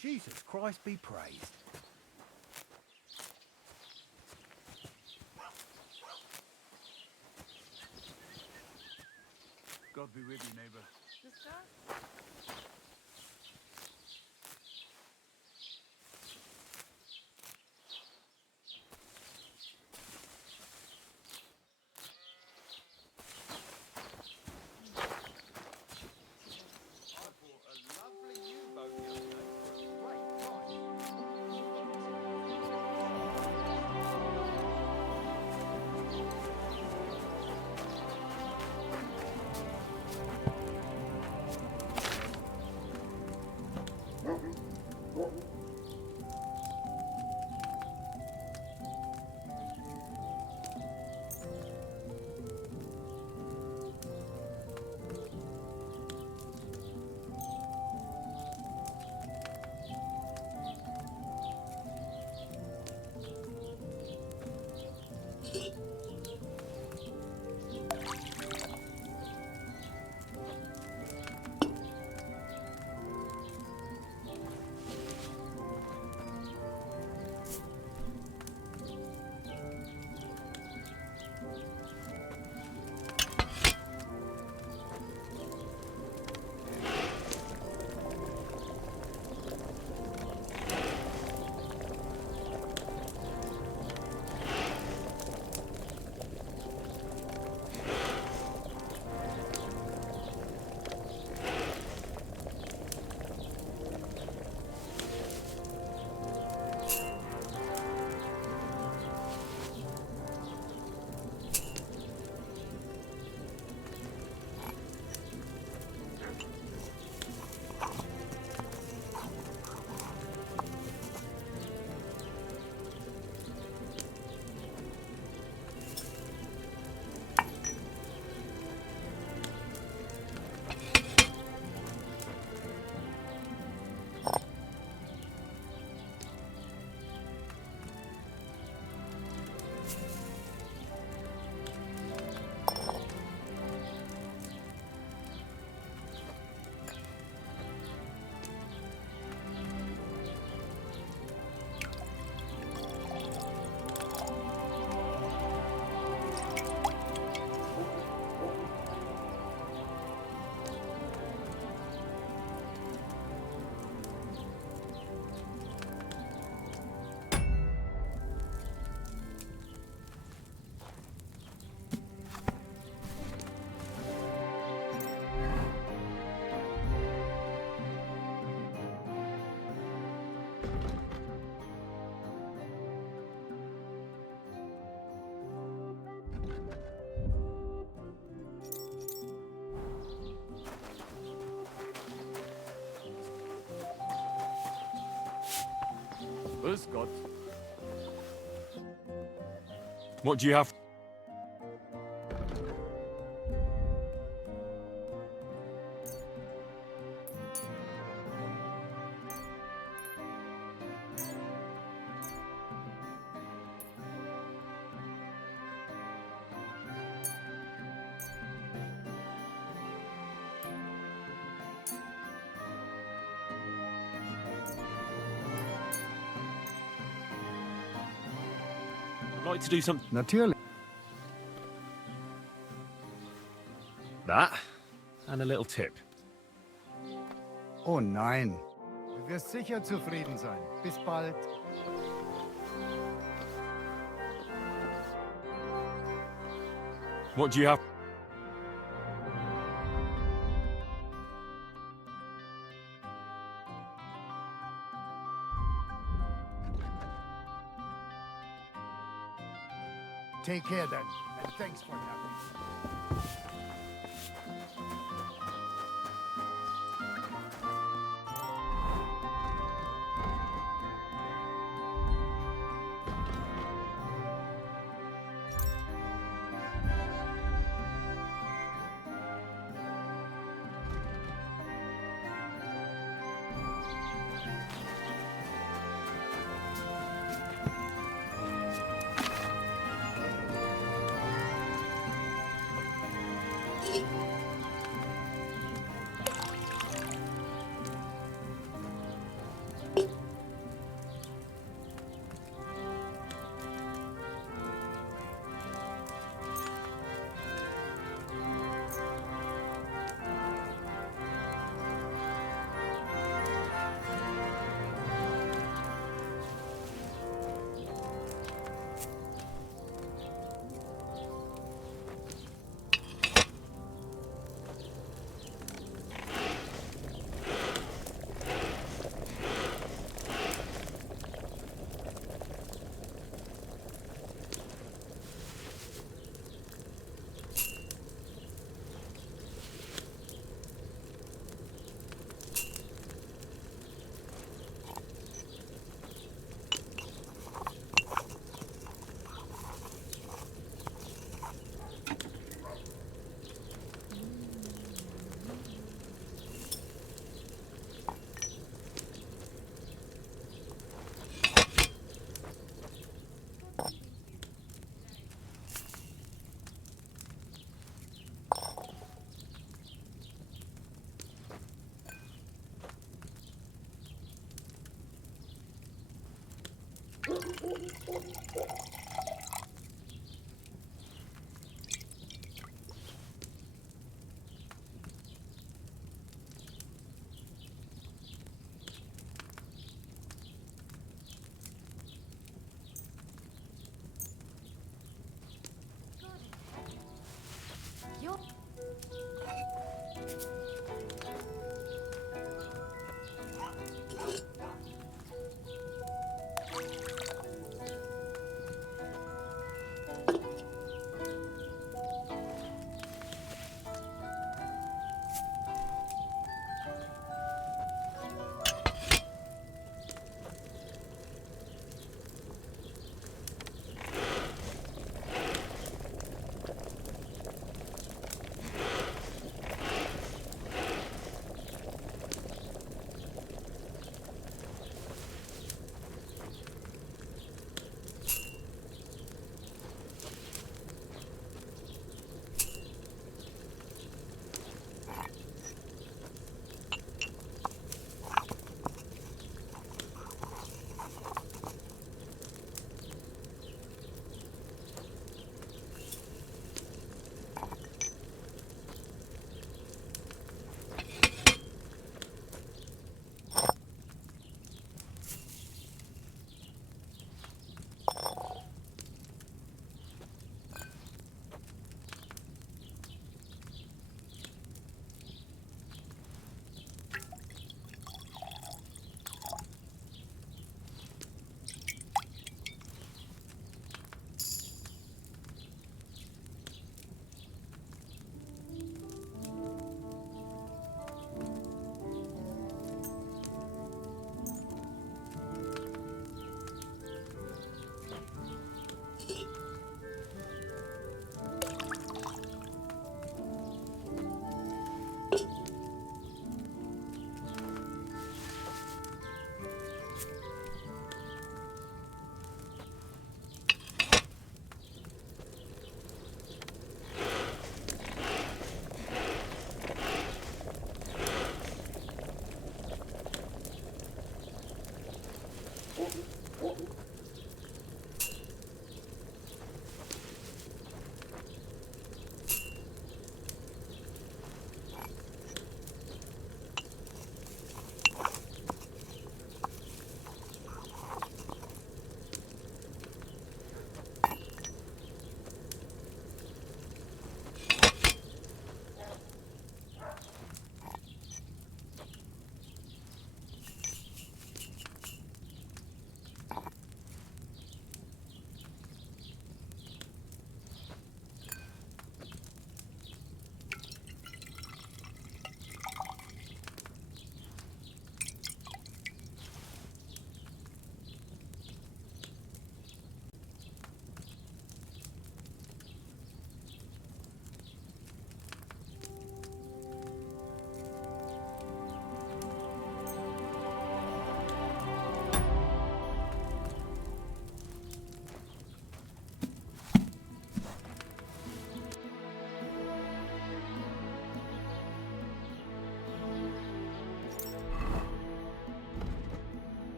Jesus Christ be praised. God be with you, neighbor. Grüß Gott. What do you have? I'd like to do something. Natürlich. That, and a little tip. Oh nein. Du wirst sicher zufrieden sein. Bis bald. What do you have? Take care then, and thanks for having me.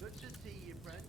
Good to see you, friend.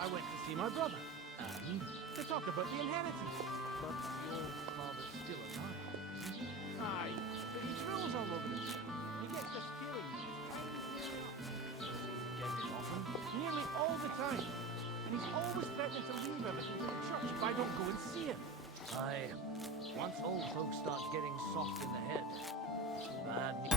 I went to see my brother, and they talked about the inheritance. But your father's still alive, isn't he? Aye, but he drills all over the town. He gets us feeling get it often, nearly all the time. And he's always threatening to leave everything to the church if I don't go and see him. Aye, once old folks start getting soft in the head, bad news.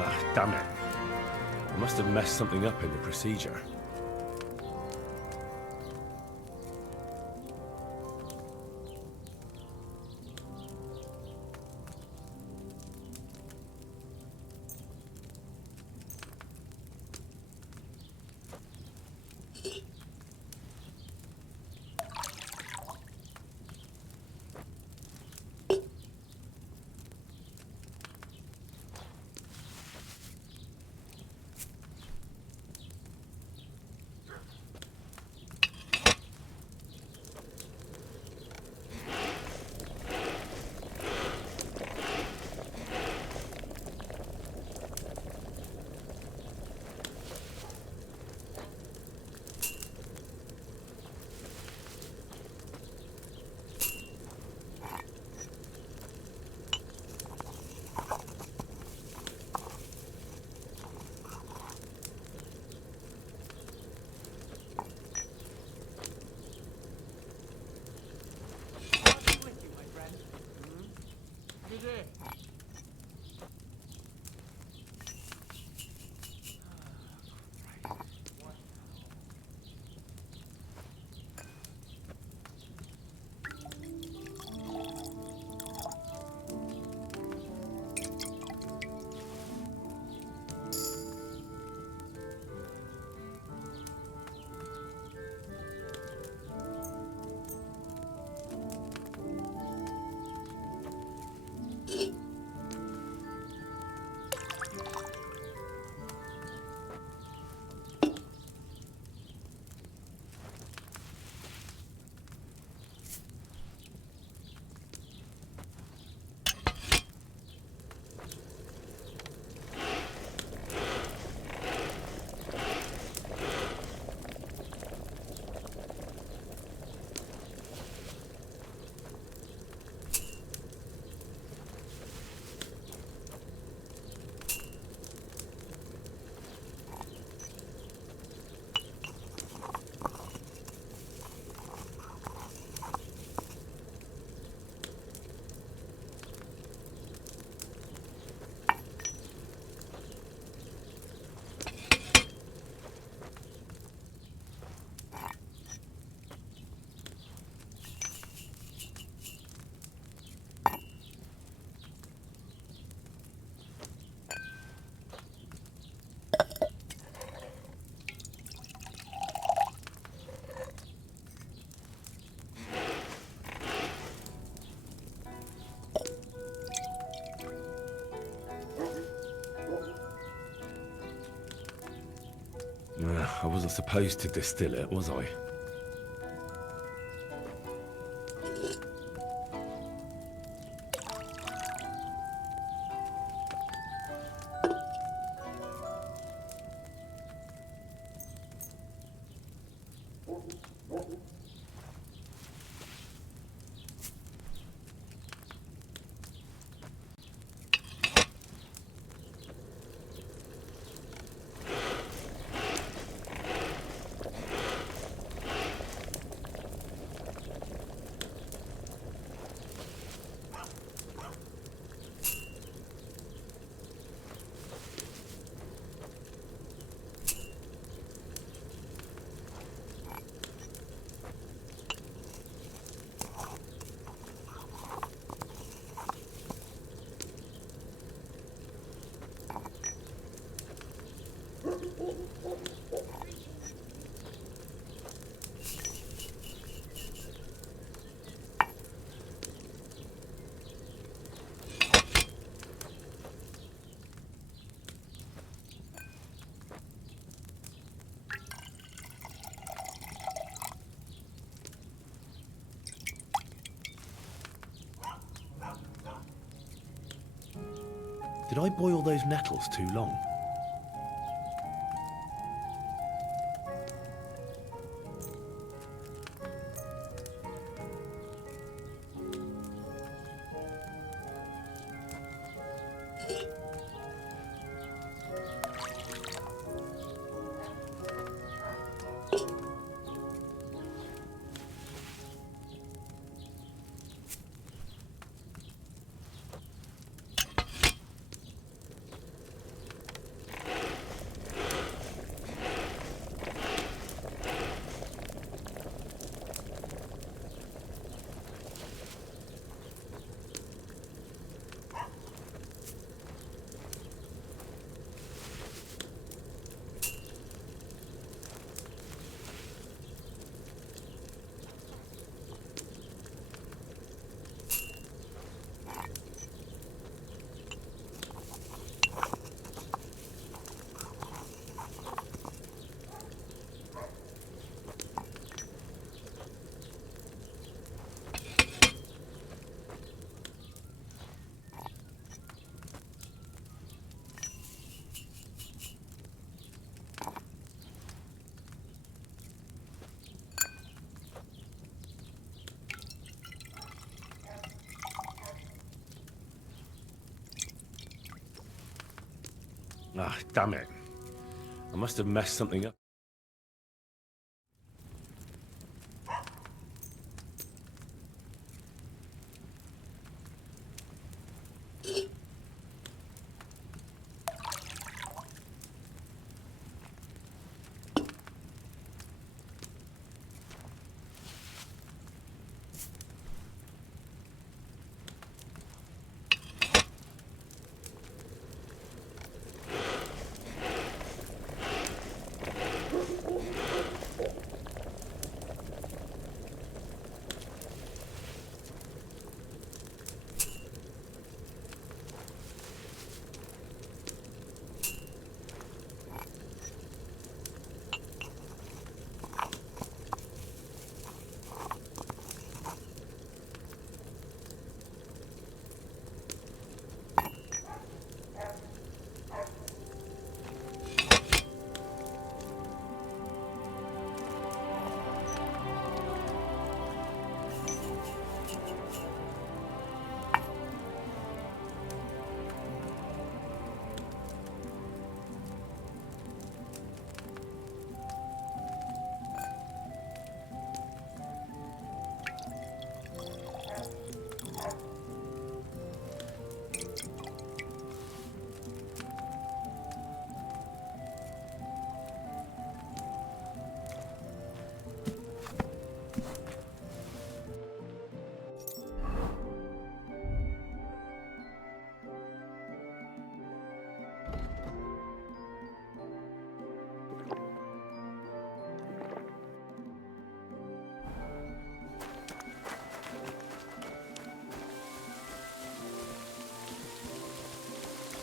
Ah, damn it. I must have messed something up in the procedure. I wasn't supposed to distill it, was I? Did I boil those nettles too long? Ah, damn it. I must have messed something up.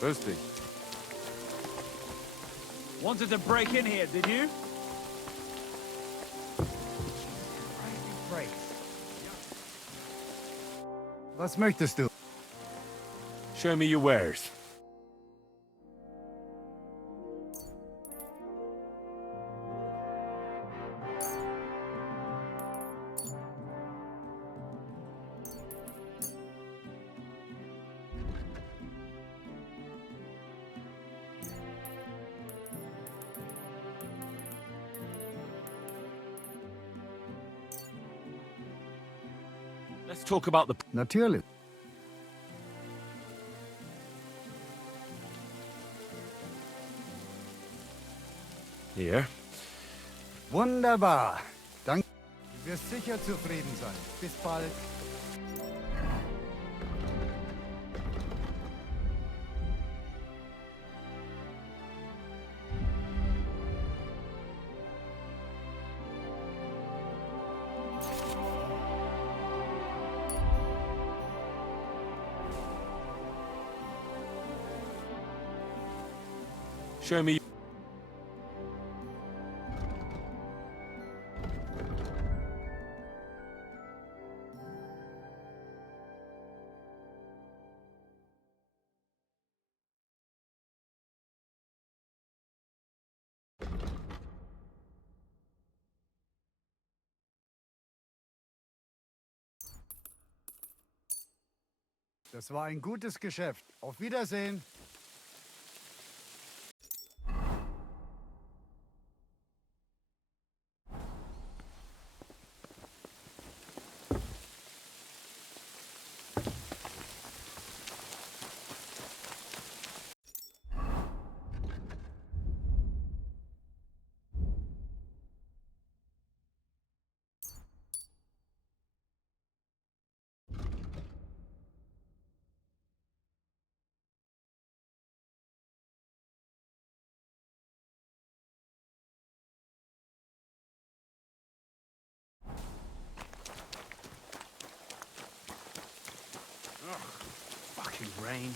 Thirsty. Wanted to break in here, did you? Was möchtest du? Show me your wares. Let's talk about the... Natürlich. Here. Wunderbar. Danke. Du wirst sicher zufrieden sein. Bis bald. Show me... Das war ein gutes Geschäft. Auf Wiedersehen. Fucking rain.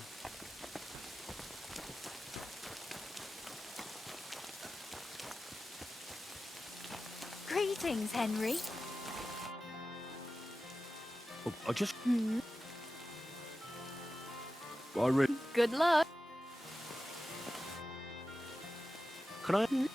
Greetings, Henry. Oh, I just... Hmm. I really... Good luck. Can I...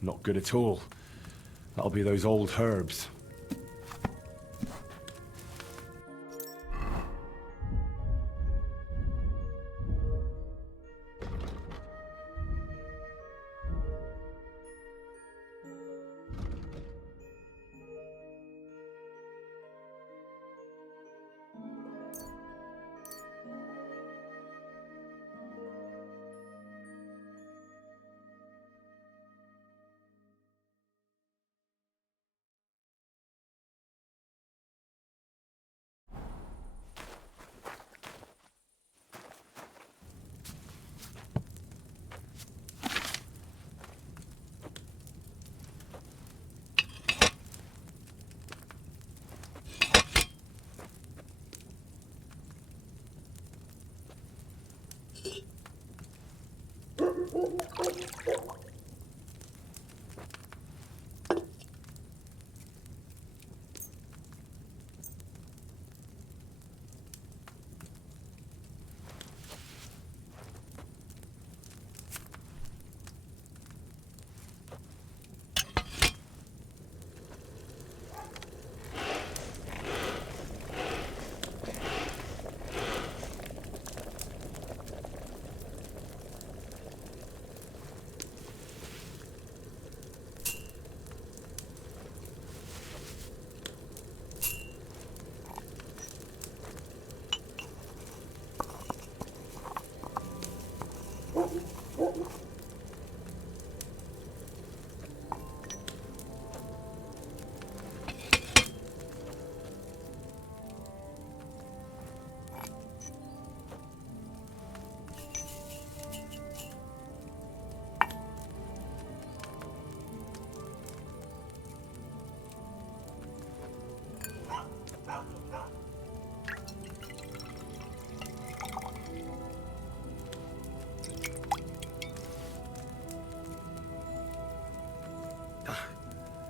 Not good at all. That'll be those old herbs.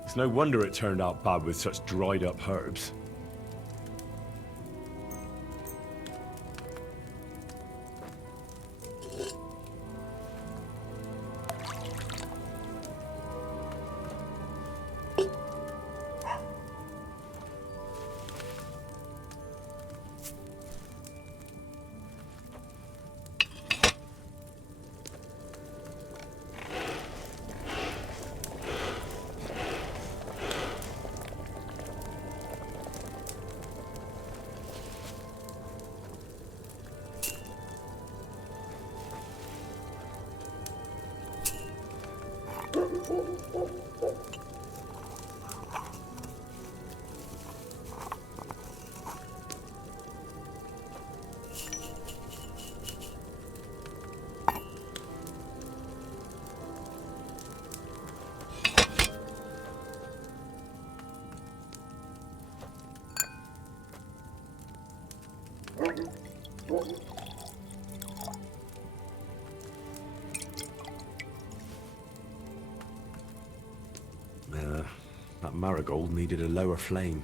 It's no wonder it turned out bad with such dried up herbs. That marigold needed a lower flame.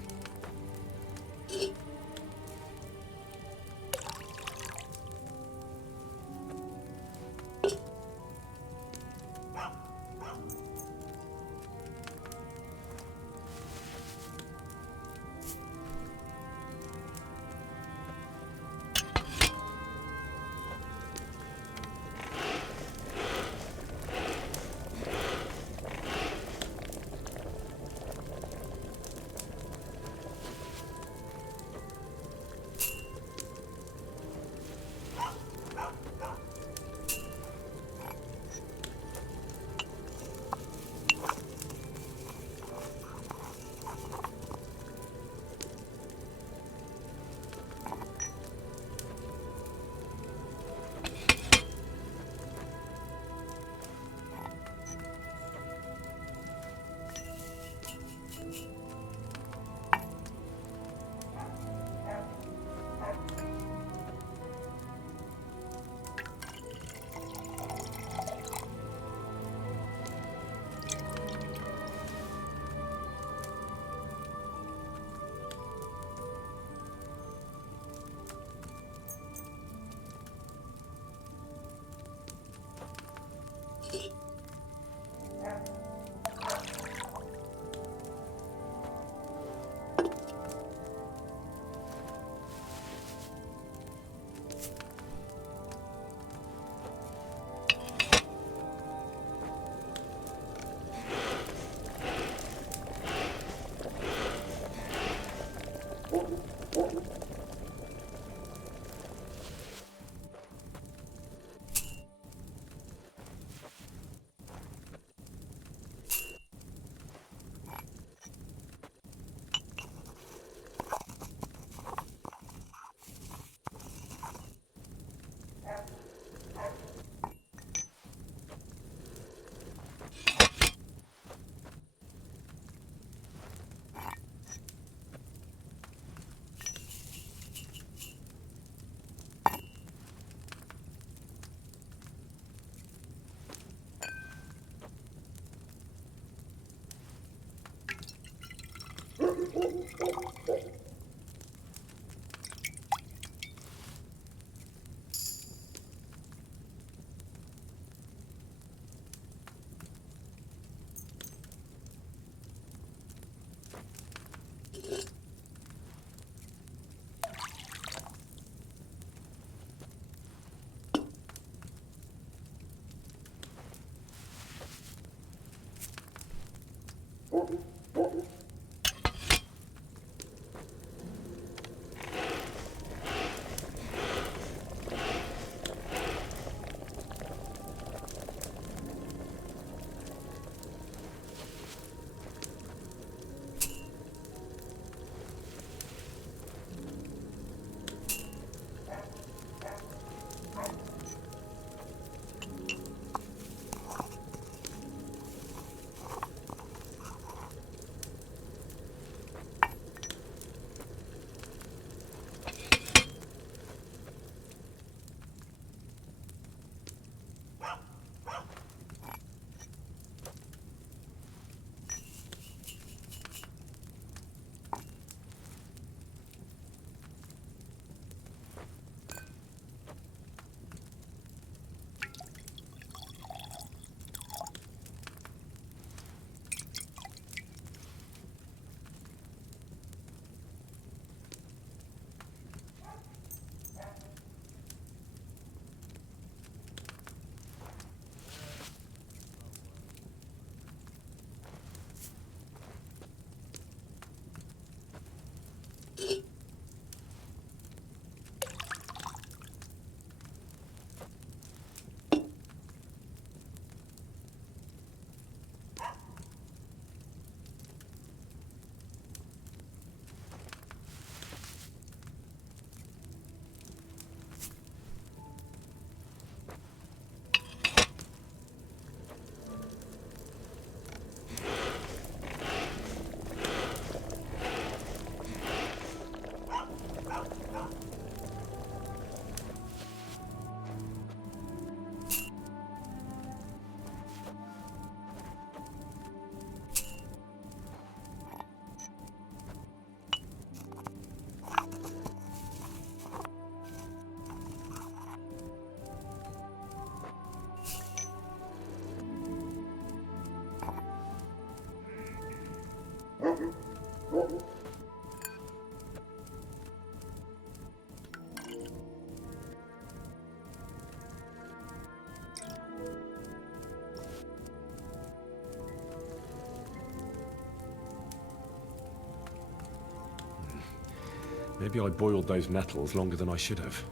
Maybe I boiled those nettles longer than I should have.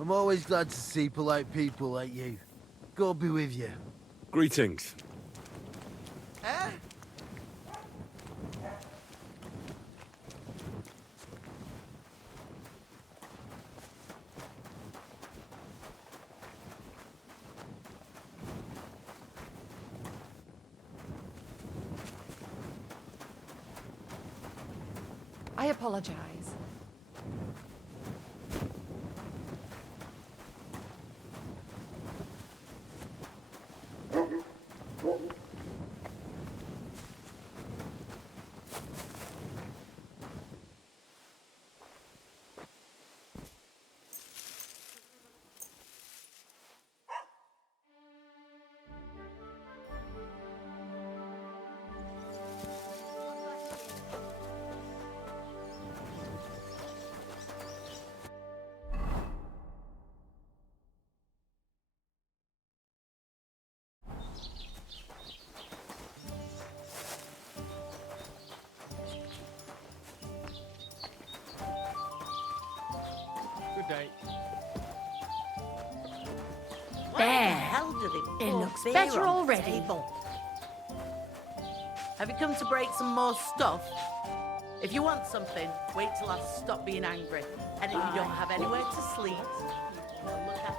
I'm always glad to see polite people like you. God be with you. Greetings. Eh? I apologize. Good day. There. How did It pour looks beer better on the already. table? Have you come to break some more stuff? If you want something, wait till I stop being angry. And if you don't have anywhere to sleep, well, look at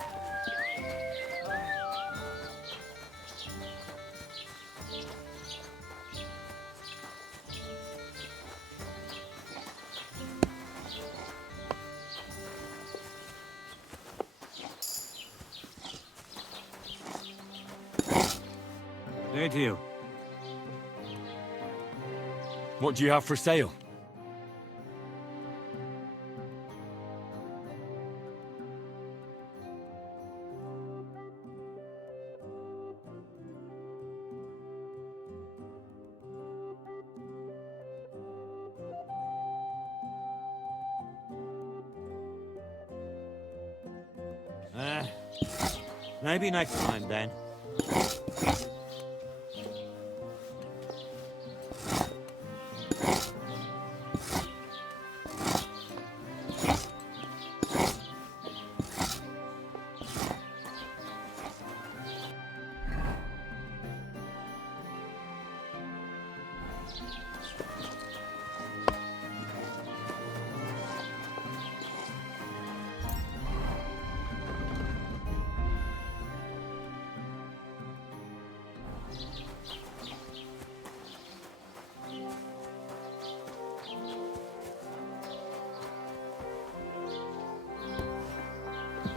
Thank you. What do you have for sale? Maybe next time, then.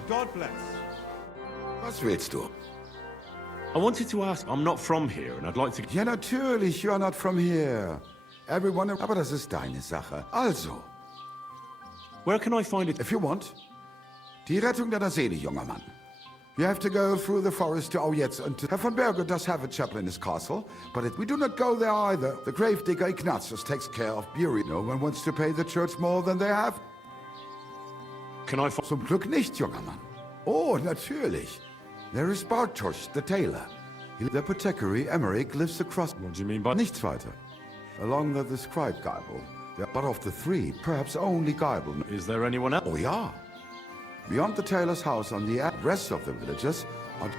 God bless. Was willst du? I wanted to ask, I'm not from here and I'd like to... Ja, natürlich, you're not from here. Everyone... Aber das ist deine Sache. Also. Where can I find it? If you want. Die Rettung deiner Seele, junger Mann. You have to go through the forest to... Oh, jetzt. And Herr von Berger does have a chapel in his castle, but we do not go there either. The gravedigger Ignatius takes care of burial. No one wants to pay the church more than they have. Can I... Zum Glück nicht, junger Mann. Oh, natürlich. There is Bartosz, the tailor. The apothecary, Emmerich, lives across... What do you mean by... Nichts weiter. Along the scribe Geibel. But of the three, perhaps only Geibel. Is there anyone else? Oh, yeah. Beyond the tailor's house on the rest of the villagers are...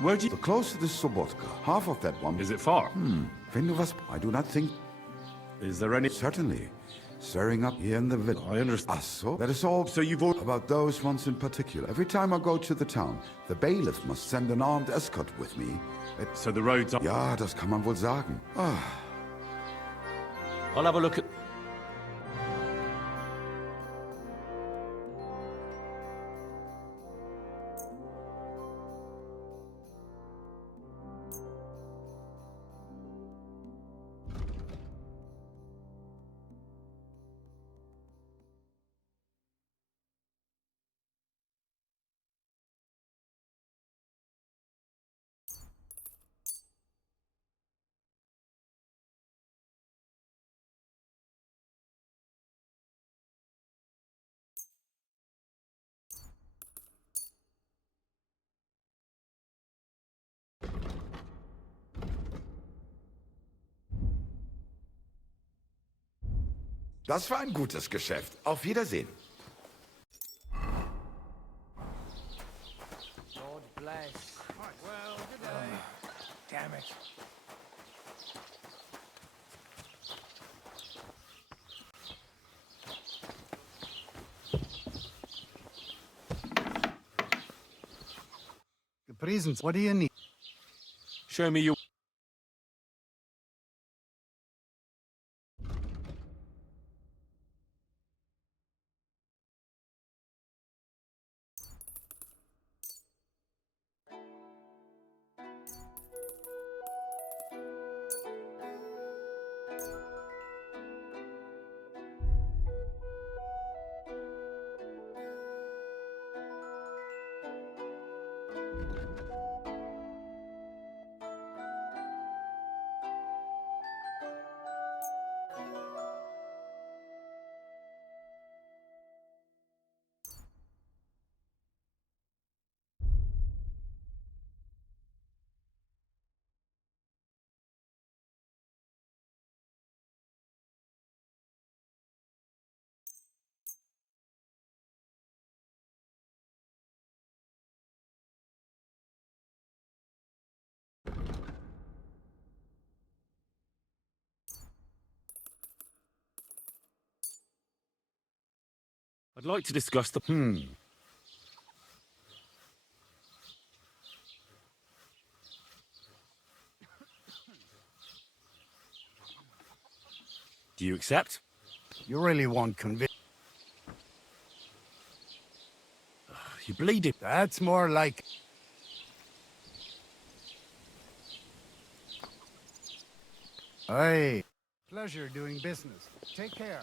Where do you... The closest is Sobotka. Half of that one... Is it far? Wenn du was... I do not think... Is there any... Certainly. Stirring up here in the village. I understand. Ah, so? That is all. So you've... About those ones in particular. Every time I go to the town, the bailiff must send an armed escort with me. So the roads are... Ja, das kann man wohl sagen. Ah. I'll have a look at... Das war ein gutes Geschäft. Auf Wiedersehen. God bless. Well, good day. Damn it. Presents, what do you need? Show me your... I'd like to discuss the... Do you accept? You really want convict? You bleeding. That's more like... Hey. Pleasure doing business. Take care.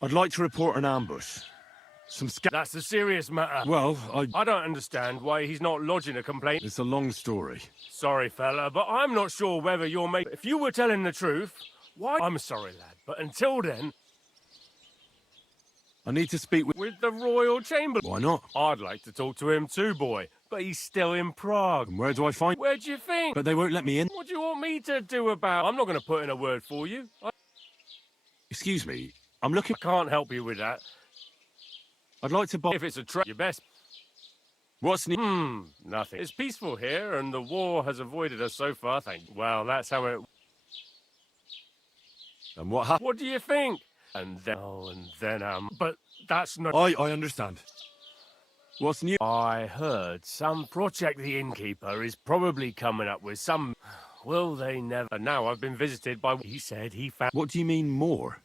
I'd like to report an ambush. That's a serious matter. Well, I don't understand why he's not lodging a complaint. It's a long story. Sorry, fella, but I'm not sure whether you're making... If you were telling the truth, why... I'm sorry, lad, but until then... I need to speak with the Royal Chamber. Why not? I'd like to talk to him too, boy, but he's still in Prague. And where do I find... Where do you think? But they won't let me in. What do you want me to do about... I'm not going to put in a word for you. Excuse me, I'm looking... I can't help you with that. I'd like to buy... If it's a trap, your best... What's new? Nothing. It's peaceful here, and the war has avoided us so far, thank you. Well, that's how it... And what happened? What do you think? And then, but that's not... I understand. What's new? I heard some project the innkeeper is probably coming up with some... Will they never... Now I've been visited by... He said he found... What do you mean more?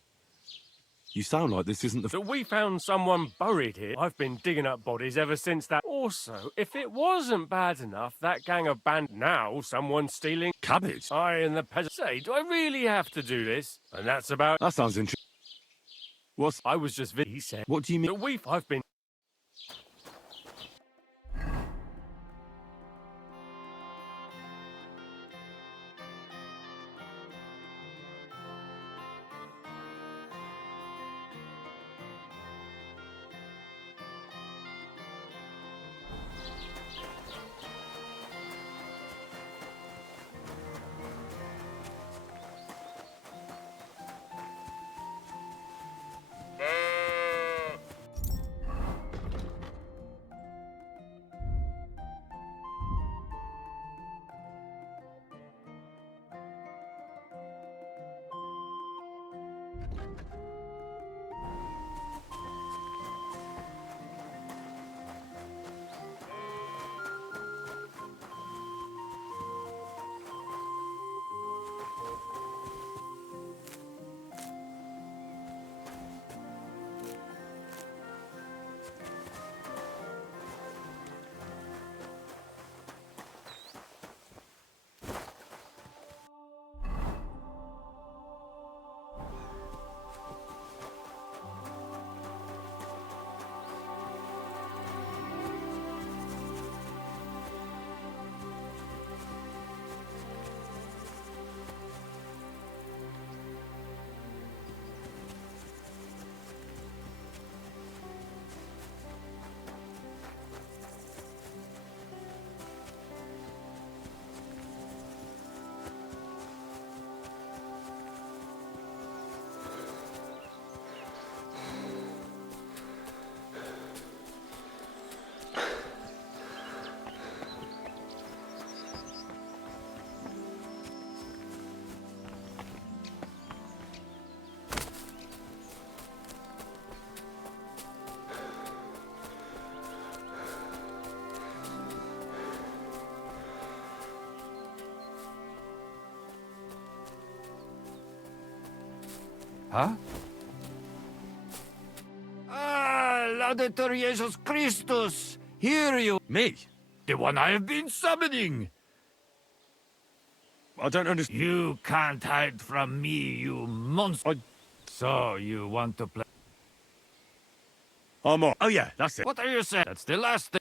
You sound like this isn't the... That we found someone buried here. I've been digging up bodies ever since that. Also, if it wasn't bad enough, that gang of band... Now someone's stealing... Cabbage? I and the peasant say, do I really have to do this? And that's about... That sounds interesting. What's... I was just... He said... What do you mean? That I've been... Huh? Ah, Laudetur Jesus Christus! Hear you! Me? The one I have been summoning! I don't understand. You can't hide from me, you monster! So, you want to play? I'm on. Oh yeah, that's it. What are you saying? That's the last thing.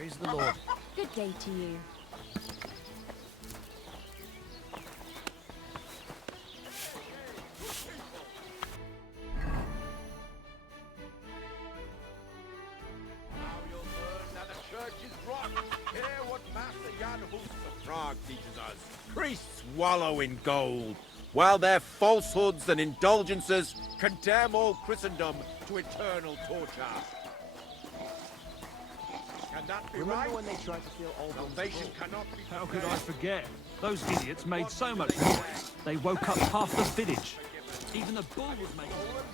Praise the Lord. Good day to you. Teaches us. Priests wallow in gold, while their falsehoods and indulgences condemn all Christendom to eternal torture. Can that be right? When they tried to steal all salvation cannot be. How could I forget? Those idiots made so much noise. They woke up half the village. Even the bull was making noise.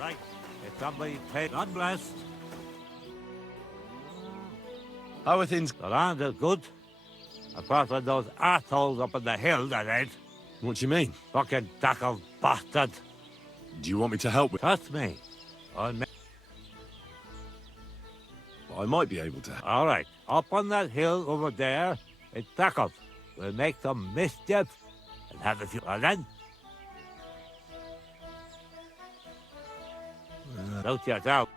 Right. If somebody paid, God bless. How are things? The land is good. Apart from those assholes up on the hill, that ain't. What do you mean? Fucking tackle bastard. Do you want me to help with? Trust me. I might be able to. All right. Up on that hill over there, it's tackled. We'll make some mischief and have a few. And then. Note yourself.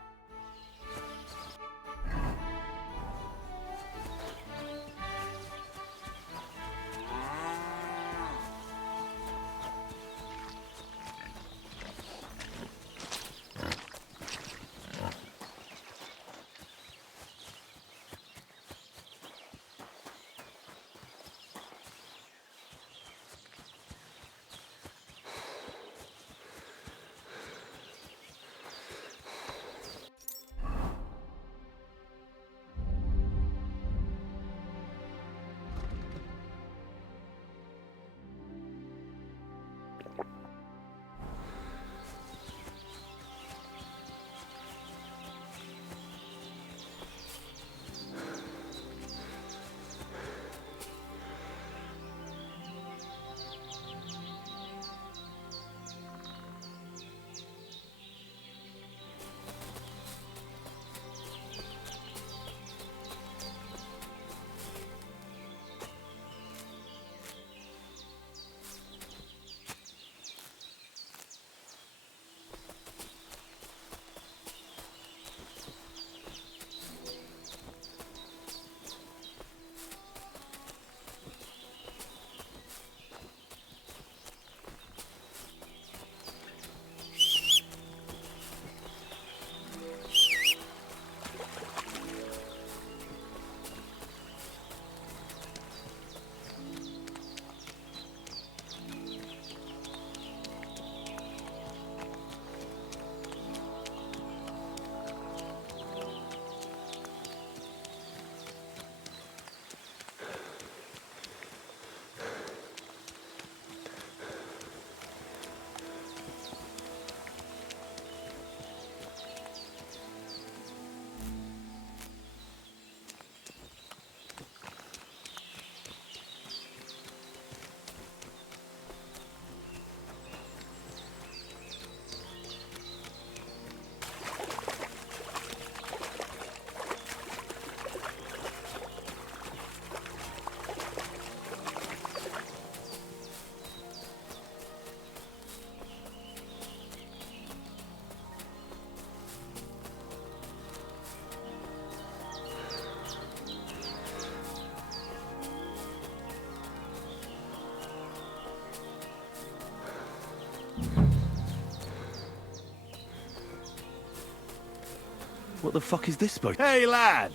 What the fuck is this supposed? Hey, lad!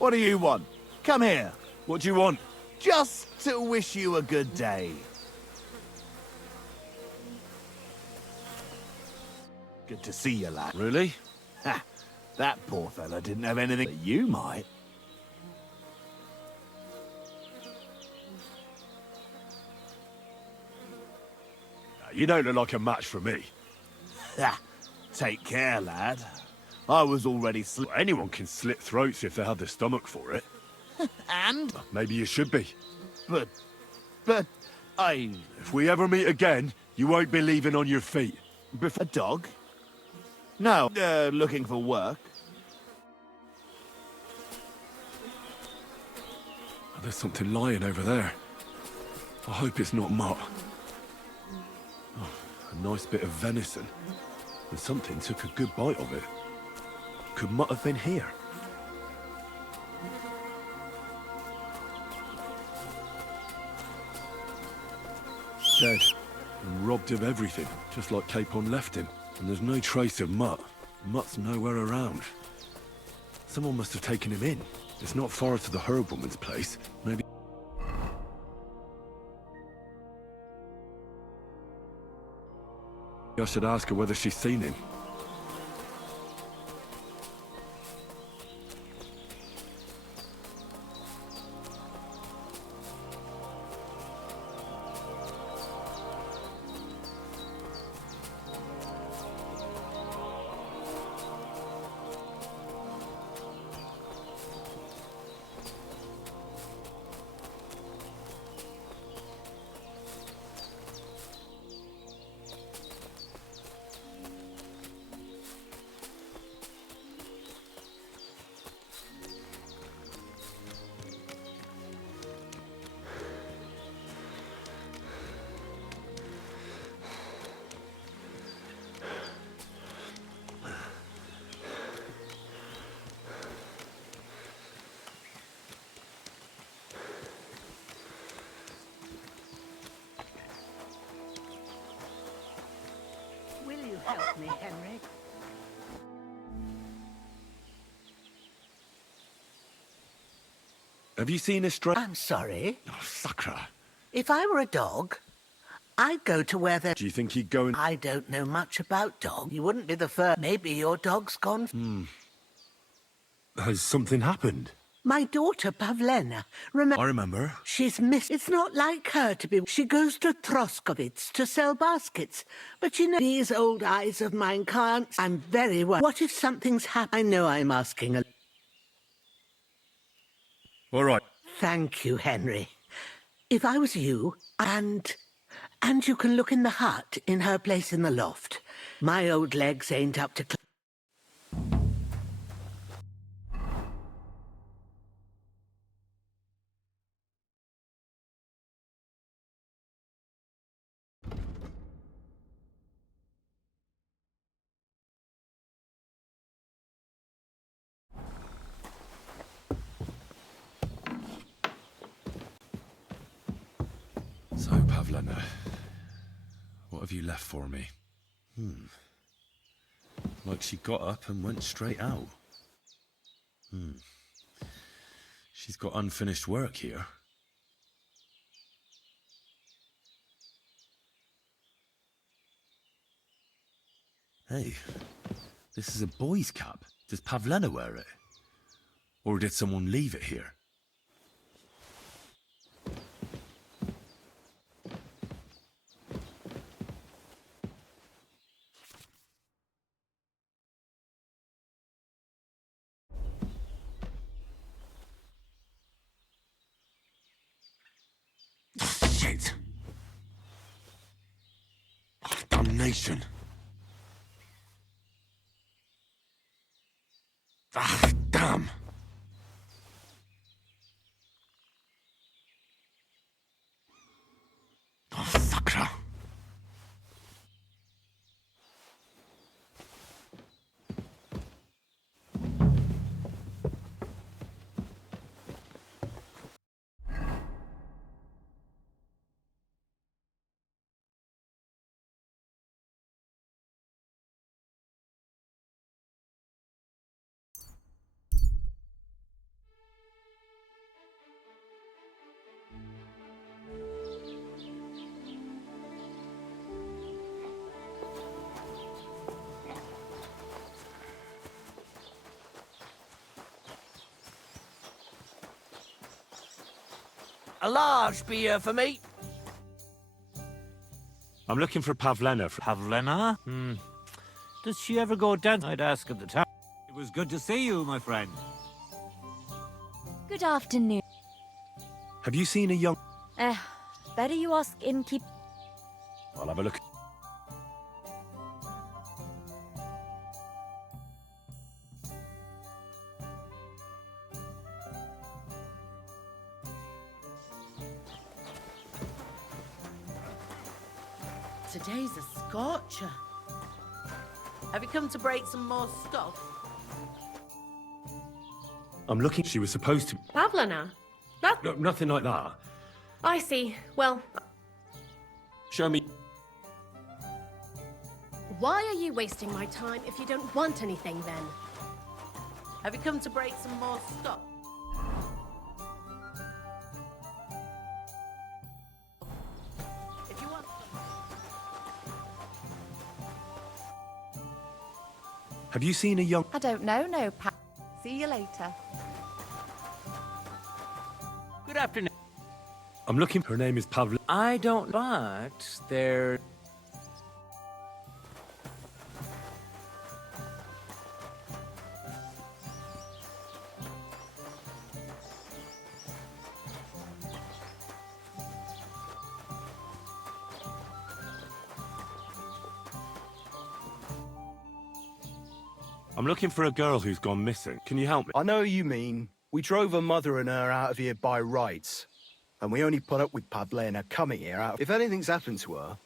What do you want? Come here. What do you want? Just to wish you a good day. Good to see you, lad. Really? Ha! That poor fella didn't have anything, but you might. You don't look like a match for me. Ha! Take care, lad. I was already Anyone can slit throats if they have the stomach for it. And? Maybe you should be. But I... If we ever meet again, you won't be leaving on your feet. A dog? No, looking for work. Oh, there's something lying over there. I hope it's not mutt. Oh, a nice bit of venison. And something took a good bite of it. Could mutt have been here? Dead. And robbed of everything, just like Capon left him. And there's no trace of Mutt. Mutt's nowhere around. Someone must have taken him in. It's not far to the herb woman's place. Maybe... I should ask her whether she's seen him. Will you help me, Henry? Have you seen a stray... I'm sorry. Oh, Sakra. If I were a dog, I'd go to where they're... Do you think he'd go and... I don't know much about dogs. You wouldn't be the first. Maybe your dog's gone... Has something happened? My daughter, Pavlena, I remember. She's missed. It's not like her to be... She goes to Troskovitz to sell baskets. But you know, these old eyes of mine can't... I'm very worried. What if something's happened? I know I'm asking a... All right. Thank you, Henry. If I was you, and you can look in the hut in her place in the loft. My old legs ain't up to... So, Pavlena, what have you left for me? Like she got up and went straight out. She's got unfinished work here. Hey, this is a boy's cap. Does Pavlena wear it? Or did someone leave it here? Shit! Oh, damnation! Ah, damn! Oh, Sakra! A large beer for me. I'm looking for Pavlena. Pavlena? Does she ever go down? I'd ask at the time. It was good to see you, my friend. Good afternoon. Have you seen a young... Better you ask innkeep... I'll have a look. Today's a scorcher. Have you come to break some more stuff? I'm looking. She was supposed to. Pavlana? That... No, nothing like that. I see. Well, Show me. why are you wasting my time if you don't want anything then? Have you come to break some more stuff? If you want... Have you seen a young? I don't know, no, See you later. Good afternoon. I'm looking. Her name is Pavla. I don't, but there. I'm looking for a girl who's gone missing. Can you help me? I know what you mean. We drove her mother and her out of here by rights. And we only put up with Pavlena coming here out. If anything's happened to her,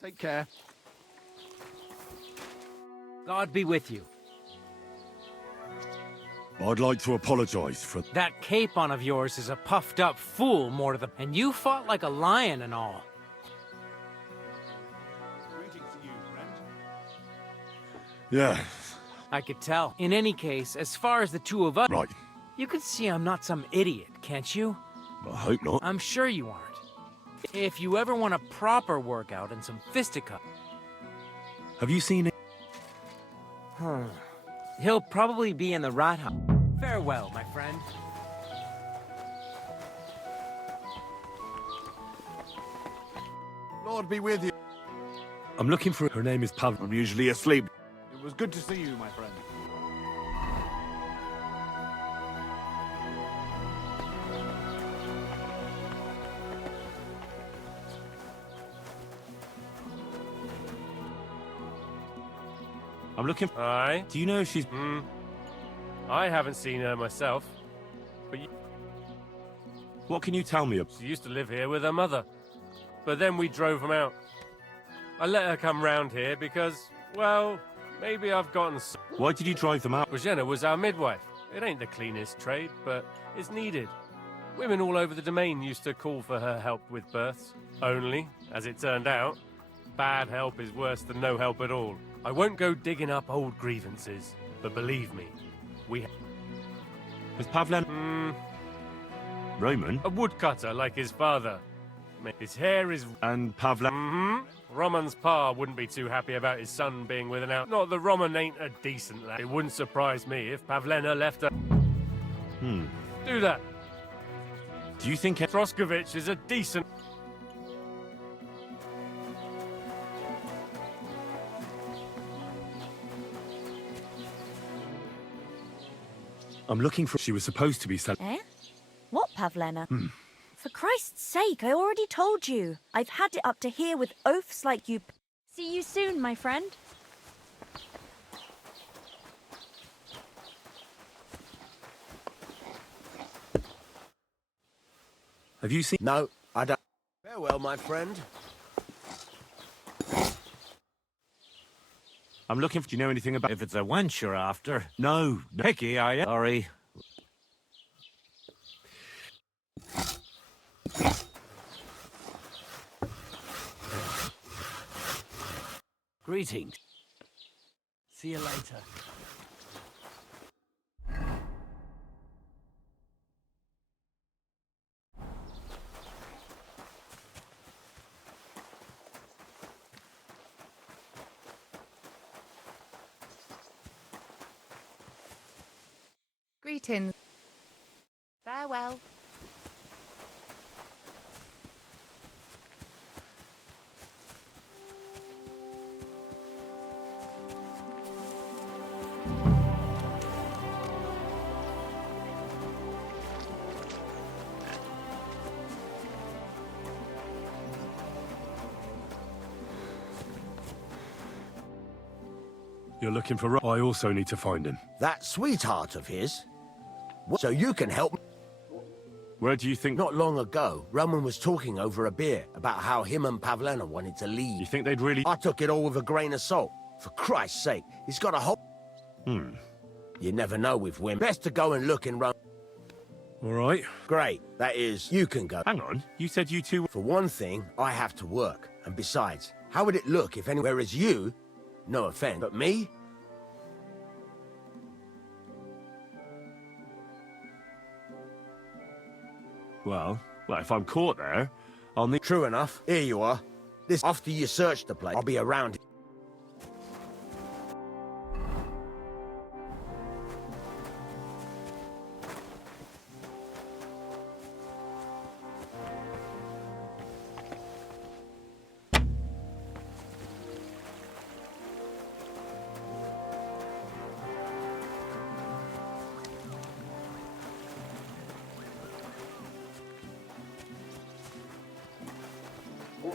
take care. God be with you. I'd like to apologize for... That cape on of yours is a puffed up fool more to the... And you fought like a lion and all. Yeah. I could tell. In any case, as far as the two of us... Right. You can see I'm not some idiot, can't you? I hope not. I'm sure you aren't. If you ever want a proper workout and some fisticuffs... Have you seen it? He'll probably be in the rat house. Farewell, my friend. Lord be with you. I'm looking for... Her name is Pavla. I'm usually asleep. It was good to see you, my friend. I'm looking. Aye. Do you know if she's? I haven't seen her myself, but What can you tell me? She used to live here with her mother, but then we drove them out. I let her come round here because, well, maybe I've gotten. Why did you drive them out? Jenna was our midwife. It ain't the cleanest trade, but it's needed. Women all over the domain used to call for her help with births. Only, as it turned out, bad help is worse than no help at all. I won't go digging up old grievances, but believe me, we... Was Pavlen... Roman? A woodcutter like his father. His hair is... And Pavlen... Roman's pa wouldn't be too happy about his son being with an out... Not that Roman ain't a decent lad. It wouldn't surprise me if Pavlena left her... Do that. Do you think... Troskovich is a decent... I'm looking for... She was supposed to be selling... Eh? What, Pavlena? For Christ's sake, I already told you. I've had it up to here with oafs like you... See you soon, my friend. Have you seen... No, I don't. Farewell, my friend. I'm looking for... Do you know anything about... If it's a wench you're after. No. Picky, are you? Sorry. Greetings. See you later. Greetings. Farewell. You're looking for... I also need to find him. That sweetheart of his? So you can help me? Where do you think... Not long ago, Roman was talking over a beer about how him and Pavlena wanted to leave. You think they'd really... I took it all with a grain of salt. For Christ's sake, he's got a whole... You never know with women. Best to go and look in Rome. All right. Great. That is, you can go. Hang on. You said you two... For one thing, I have to work. And besides, how would it look if any... Whereas you, no offense, but me? Well, if I'm caught there, I'll need... True enough. Here you are. This... After you search the place, I'll be around.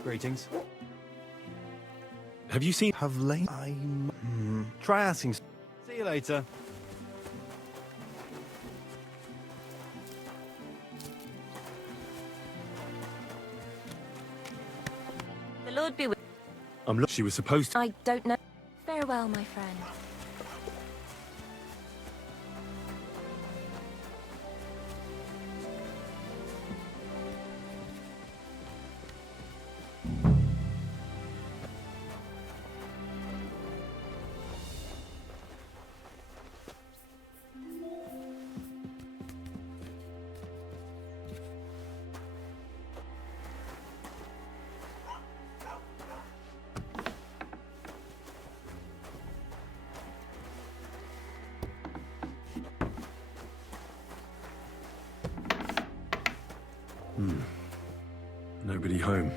Greetings. Have you seen... Try asking. See you later. The Lord be with... She was supposed to... I don't know. Farewell, my friend. Nobody home.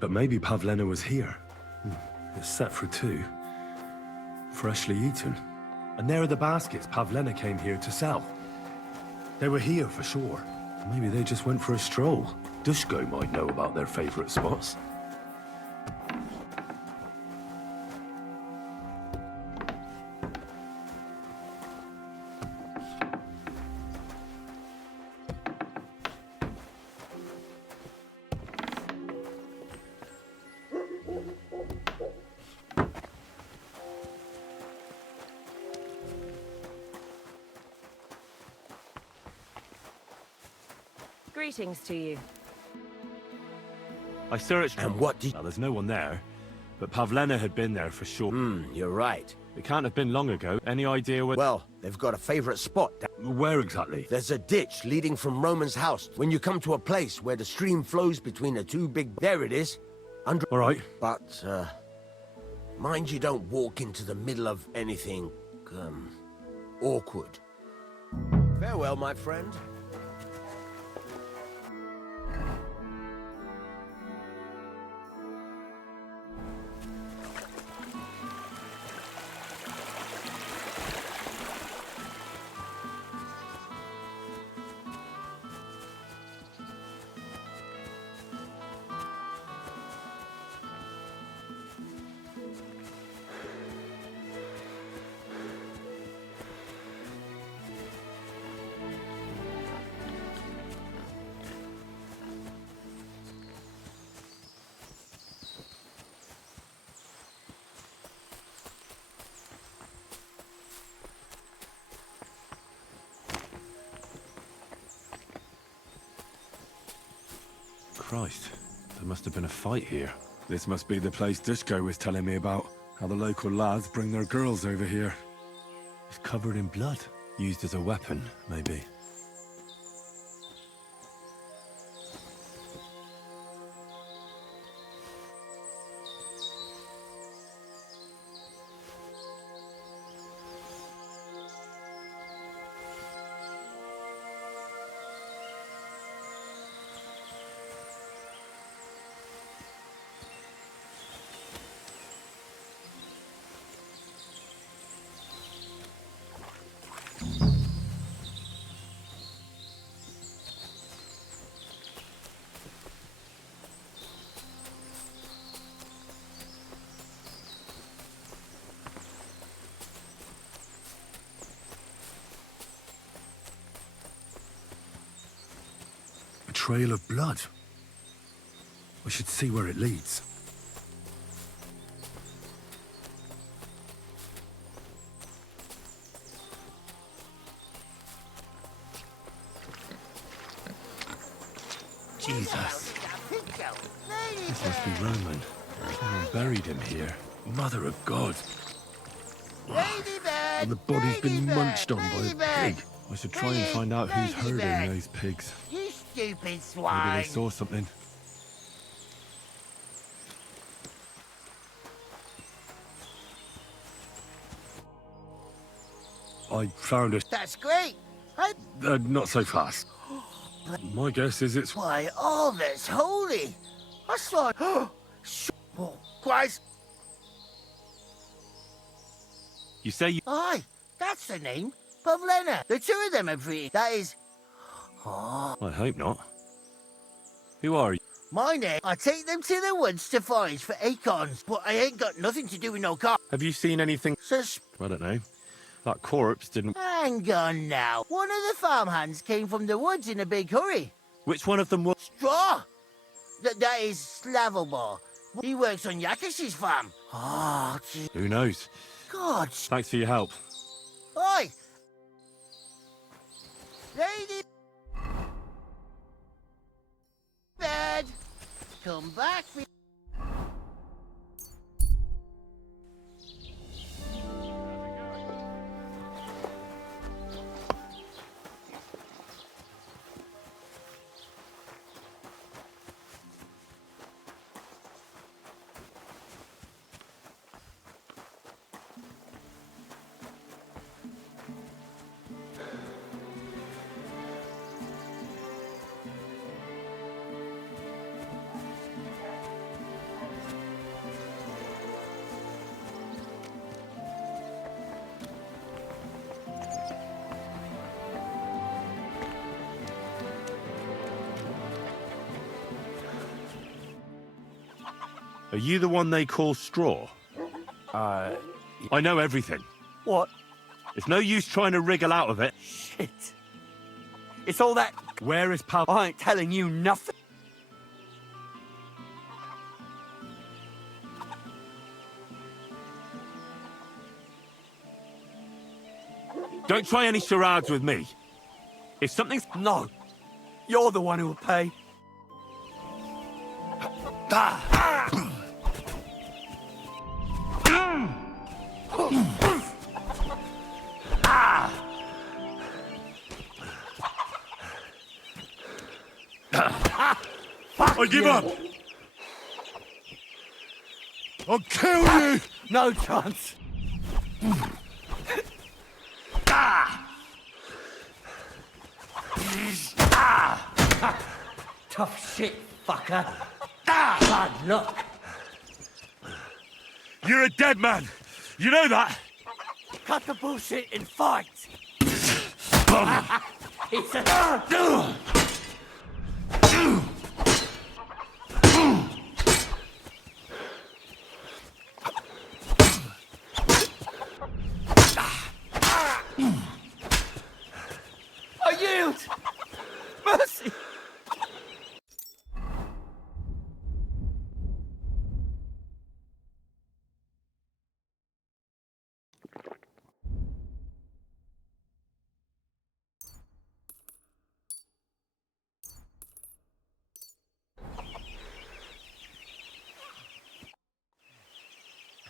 But maybe Pavlena was here. It's set for 2. Freshly eaten. And there are the baskets Pavlena came here to sell. They were here for sure. Maybe they just went for a stroll. Dushko might know about their favorite spots. Greetings to you. I searched... And what did... Now, there's no one there. But Pavlena had been there for sure. You're right. It can't have been long ago. Any idea where... Well, they've got a favorite spot. Where exactly? There's a ditch leading from Roman's house. When you come to a place where the stream flows between the 2 big... There it is. All right. But, mind you don't walk into the middle of anything, awkward. Farewell, my friend. Christ, there must have been a fight here. This must be the place Dushko was telling me about. How the local lads bring their girls over here. It's covered in blood. Used as a weapon, maybe. trail of blood. I should see where it leads. Jesus. This must be Roman. Someone buried him here. Mother of God. And the body's been munched on by a pig. I should try and find out who's herding those pigs. You stupid Maybe swine. they saw something. I found a... That's great. not so fast. My guess is it's... Why, all that's holy. I saw it. Oh, Christ. You say you... Aye, that's the name. Pavlena. The two of them are free. That is... Oh. I hope not. Who are you? My name. I take them to the woods to forage for acorns, but I ain't got nothing to do with no car. Have you seen anything... I don't know. That corpse didn't... Hang on now. One of the farmhands came from the woods in a big hurry. Which one of them was... Straw. That is Slavomir. He works on Yakish's farm. Oh, gee. Who knows? God. Thanks for your help. Oi! Lady... Bed. Come back. Are you the one they call Straw? I know everything. What? It's no use trying to wriggle out of it. Shit. It's all that... Where is Pal... I ain't telling you nothing. Don't try any charades with me. If something's... No. You're the one who will pay. I give up! I'll kill you! No chance. Tough shit, fucker. Bad luck. You're a dead man. You know that? Cut the bullshit and fight. It's a... I yield! Mercy!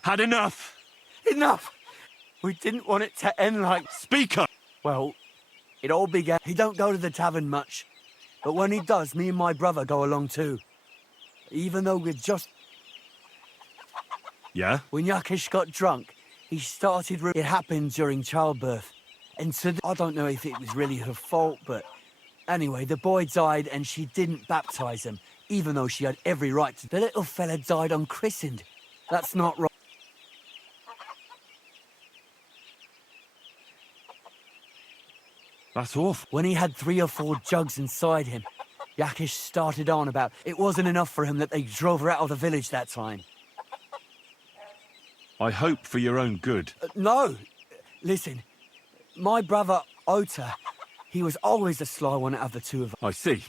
Had enough. Enough! We didn't want it to end like... Speak up! Well, it all began... He don't go to the tavern much. But when he does, me and my brother go along too. Even though we're just... Yeah? When Yakish got drunk, he started... It happened during childbirth. And so I don't know if it was really her fault, but... Anyway, the boy died and she didn't baptize him, even though she had every right to... The little fella died unchristened. That's not right. That's awful. When he had 3 or 4 jugs inside him, Yakish started on about it wasn't enough for him that they drove her out of the village that time. I hope for your own good. No. Listen, my brother, Ota, he was always the sly one out of the two of us. I see.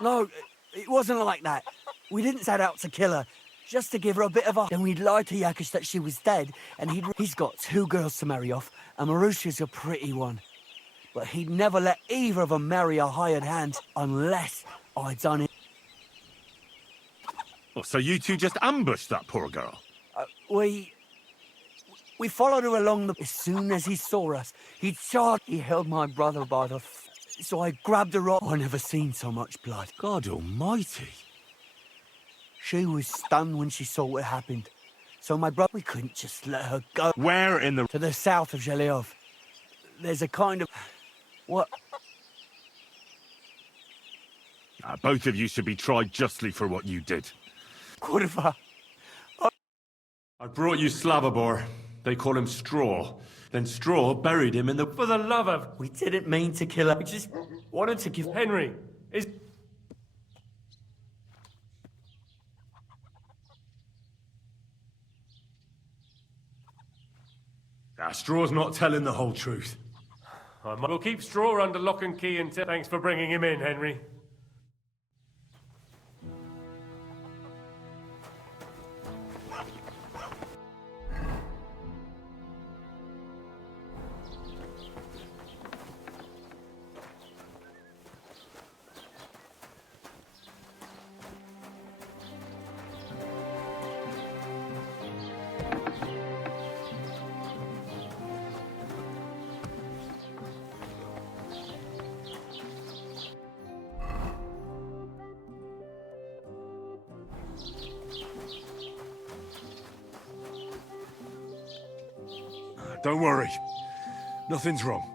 No, it wasn't like that. We didn't set out to kill her, just to give her a bit of a... Then we'd lied to Yakush that she was dead, and he's got 2 girls to marry off, and Marusha's a pretty one. But he'd never let either of them marry a hired hand unless I'd done it. Oh, so you two just ambushed that poor girl? We followed her along As soon as he saw us, he charged. He held my brother by the... So I grabbed her up. I never seen so much blood. God almighty. She was stunned when she saw what happened. So my brother... We couldn't just let her go. Where in the... To the south of Zhelyov. There's a kind of... What? Both of you should be tried justly for what you did. Kurva. I brought you Slavobor. They call him Straw. Then Straw buried him in the... For the love of... We didn't mean to kill her. We just wanted to give... Henry, is... Straw's not telling the whole truth. We'll keep Straw under lock and key until... Thanks for bringing him in, Henry. Don't worry. Nothing's wrong.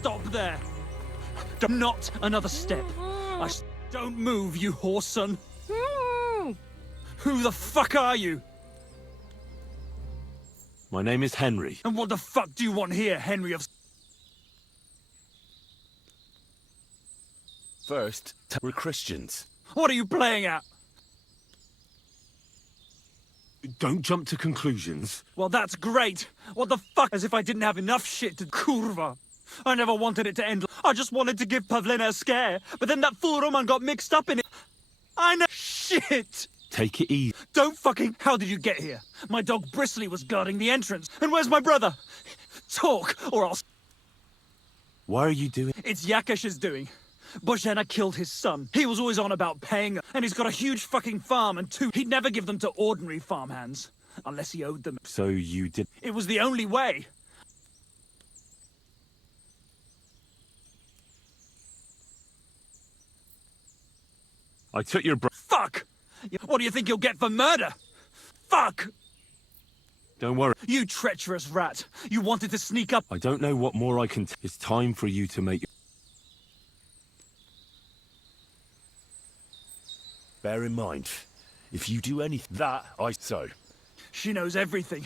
Stop there! Not another step. Don't move, you horse son. Who the fuck are you? My name is Henry. And what the fuck do you want here, Henry of... First, we're Christians. What are you playing at? Don't jump to conclusions. Well, that's great. What the fuck? As if I didn't have enough shit to... Kurva. I never wanted it to end. I just wanted to give Pavlina a scare. But then that fool Roman got mixed up in it. I know... Shit! Take it easy. Don't fucking... How did you get here? My dog Bristly was guarding the entrance. And where's my brother? Talk, or I'll... Why are you doing... It's Yakesh's doing. Bozhena killed his son. He was always on about paying, and he's got a huge fucking farm, and he'd never give them to ordinary farmhands. Unless he owed them. So you did... It was the only way. I took your Fuck! What do you think you'll get for murder? Fuck! Don't worry. You treacherous rat. You wanted to sneak up. I don't know what more I can... It's time for you to make... Bear in mind, if you do anything, that I so. She knows everything.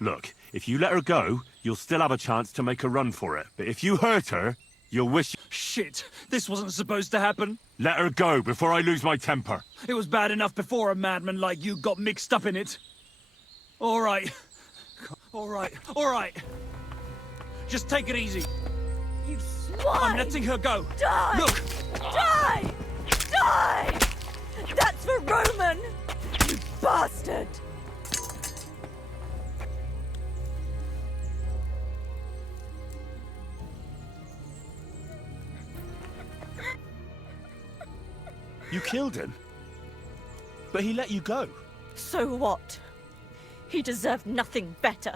Look, if you let her go, you'll still have a chance to make a run for it. But if you hurt her, you'll wish... Shit, this wasn't supposed to happen. Let her go before I lose my temper. It was bad enough before a madman like you got mixed up in it. All right. All right. All right. Just take it easy. You swine! I'm letting her go. Die! Look! Die! Die! That's for Roman! You bastard! You killed him? But he let you go. So what? He deserved nothing better.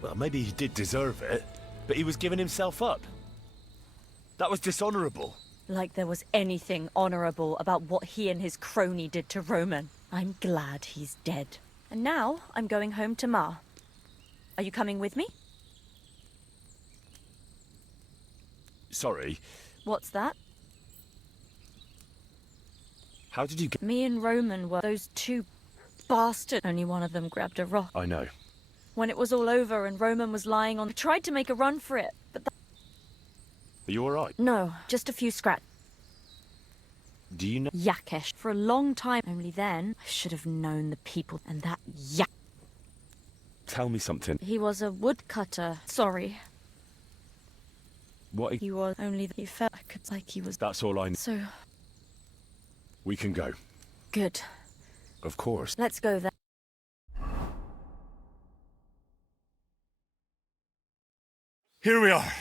Well, maybe he did deserve it, but he was giving himself up. That was dishonorable. Like there was anything honorable about what he and his crony did to Roman. I'm glad he's dead. And now I'm going home to Ma. Are you coming with me? Sorry. What's that? How did you get... Me and Roman were those two bastards. Only one of them grabbed a rock. I know. When it was all over and Roman was lying on... I tried to make a run for it, but... Are you alright? No, just a few scratches. Do you know... Yakesh. For a long time. Only then, I should have known the people and that yak... Tell me something. He was a woodcutter. Sorry. What... He was only... He felt like he was... That's all I know. So... We can go. Good. Of course. Let's go then. Here we are.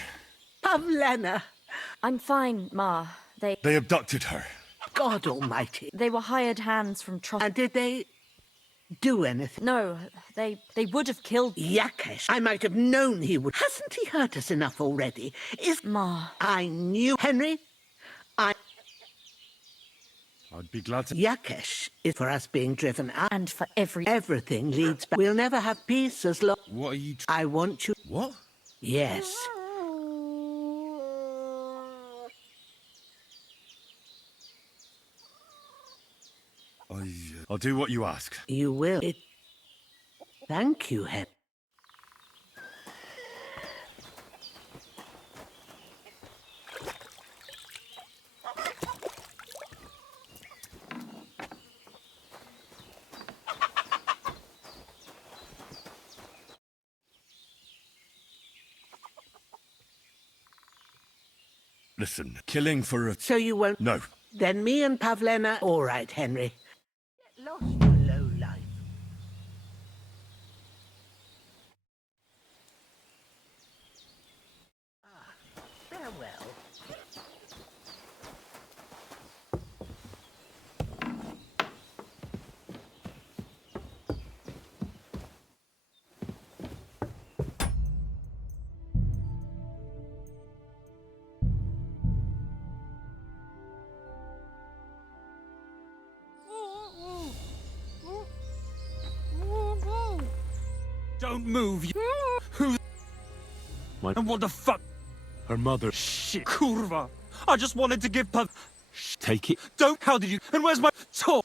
Pavlena. I'm fine, Ma. They abducted her. God almighty. They were hired hands from And did they do anything? No, they would have killed... Yakesh. I might have known he would. Hasn't he hurt us enough already? Ma. I knew... Henry, I'd be glad to... Yakesh is for us being driven out. And for Everything leads back. We'll never have peace as long... What are you... I want you... What? Yes. I'll do what you ask. You will. Thank you, Henry. Listen, killing for a... So you won't... No. Then me and Pavlena... All right, Henry. Get lost. Don't move, you... Who... And what the fuck? Her mother. Shit, kurva. I just wanted to give Take it. Don't... How did you... And where's my... Talk?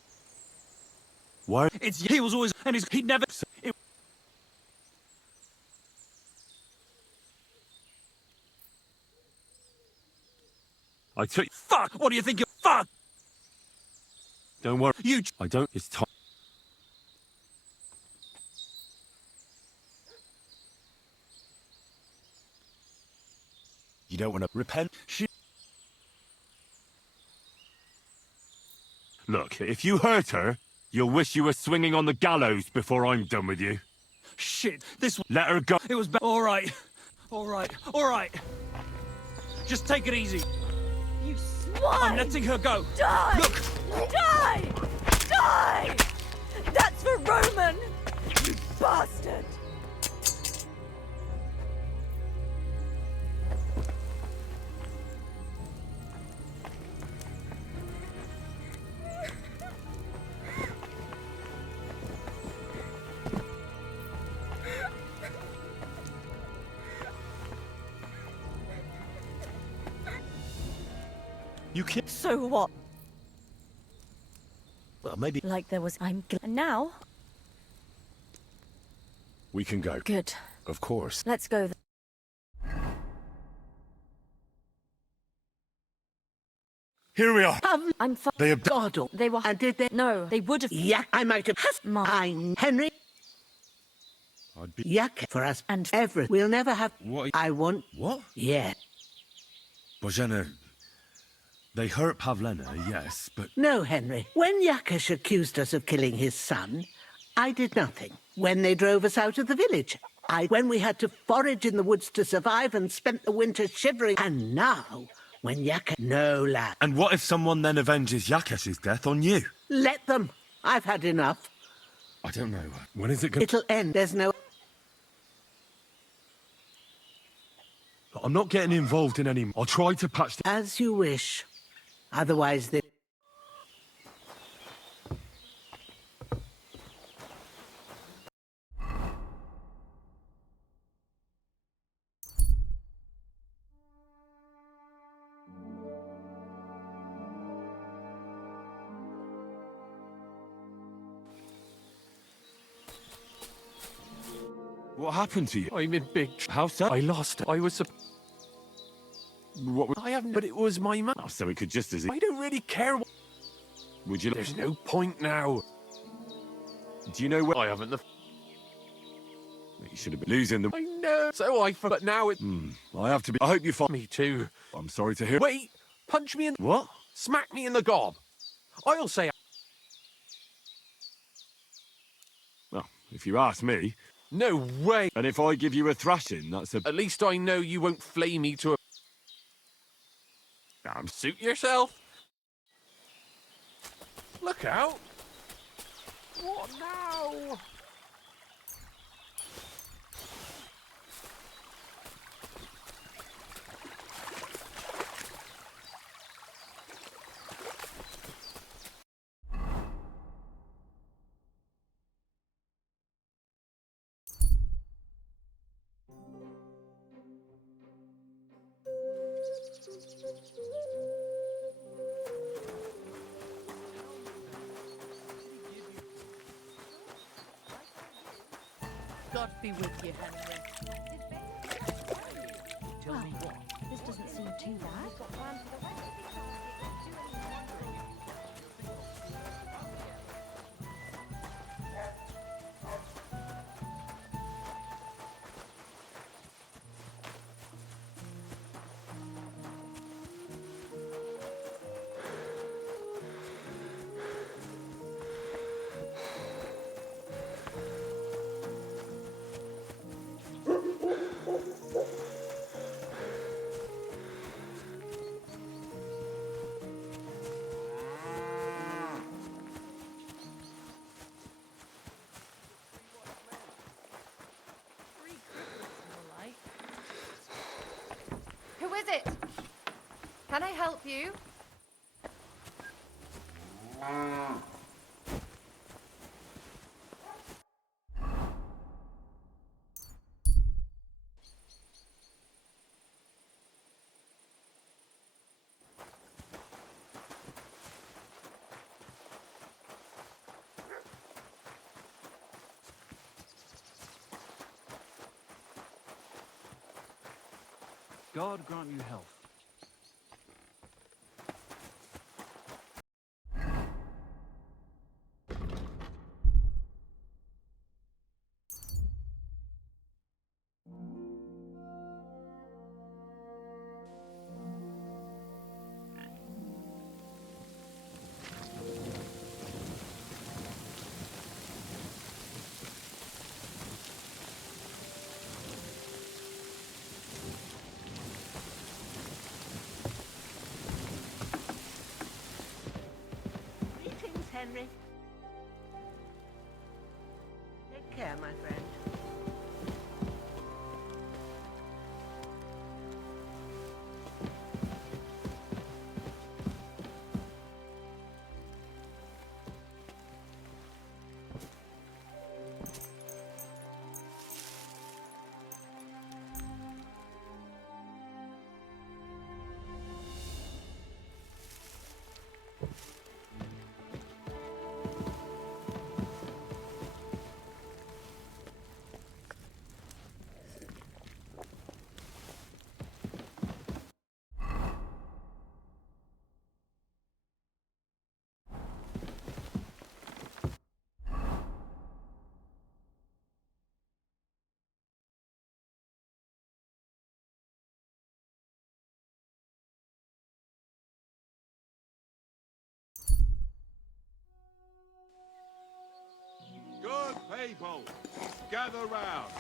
Why? He was always... And he'd never... I took... Fuck! What do you think you're... Fuck! Don't worry. You... I don't... It's time. You don't want to repent? Look, if you hurt her, you'll wish you were swinging on the gallows before I'm done with you. Shit, this... Let her go. It was... All right. All right. All right. Just take it easy. You swine! I'm letting her go. Die! Look! Die! Die! That's for Roman! You bastard! You can't... So what? Well, maybe... Like there was... I'm glad... Now? We can go. Good. Of course. Let's go. Here we are. I'm fine. They have... God, they were... And did they... No, they would have... Yeah, I might have... I'm Henry. I'd be... Yak for us and ever. We'll never have... What? I want... What? Yeah. Bozhena... They hurt Pavlena, yes, but... No, Henry. When Yakesh accused us of killing his son, I did nothing. When they drove us out of the village, when we had to forage in the woods to survive and spent the winter shivering, and now, when Yakesh... No, lad. And what if someone then avenges Yakesh's death on you? Let them. I've had enough. I don't know. When is it going... It'll end. There's no... I'm not getting involved in any... I'll try to patch... As you wish. Otherwise, they... What happened to you? I'm in big... How so? I lost. I was... What? I haven't... But it was my man. Oh, so it could just as... I don't really care. Would you... There's no point now. Do you know where... I haven't the... You should have been losing them. I know. So I... But now it... I have to be... I hope you find... Me too. I'm sorry to hear... Wait! Punch me in... What? Smack me in the gob. I'll say... Well, if you ask me... No way! And if I give you a thrashing, that's a... At least I know you won't flay me to a... Suit yourself. Look out! What now? God be with you, Henry. Tell me what? This doesn't seem too bad. Who is it? Can I help you? God grant you health. Greetings, Henry. Take care, my friend. Good people, gather round.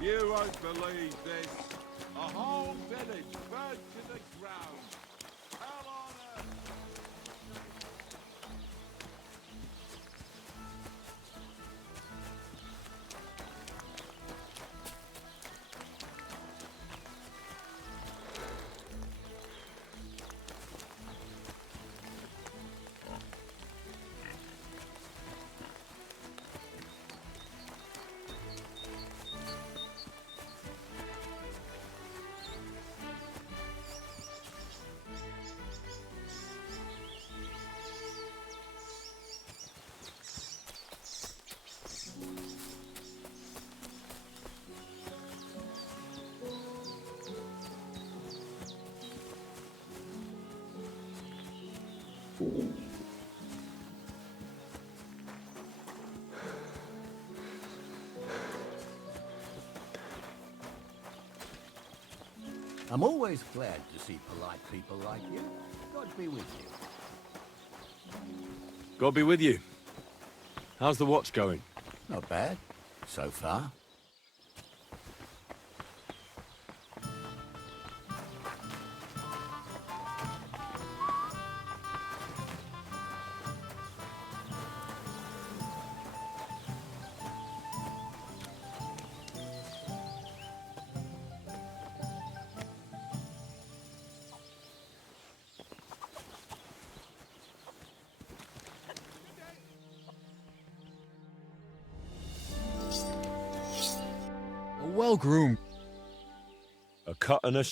You won't believe this. A whole village burnt to the ground. Hell on earth. I'm always glad to see polite people like you. God be with you. God be with you. How's the watch going? Not bad, so far. Well-groomed. A cut and a...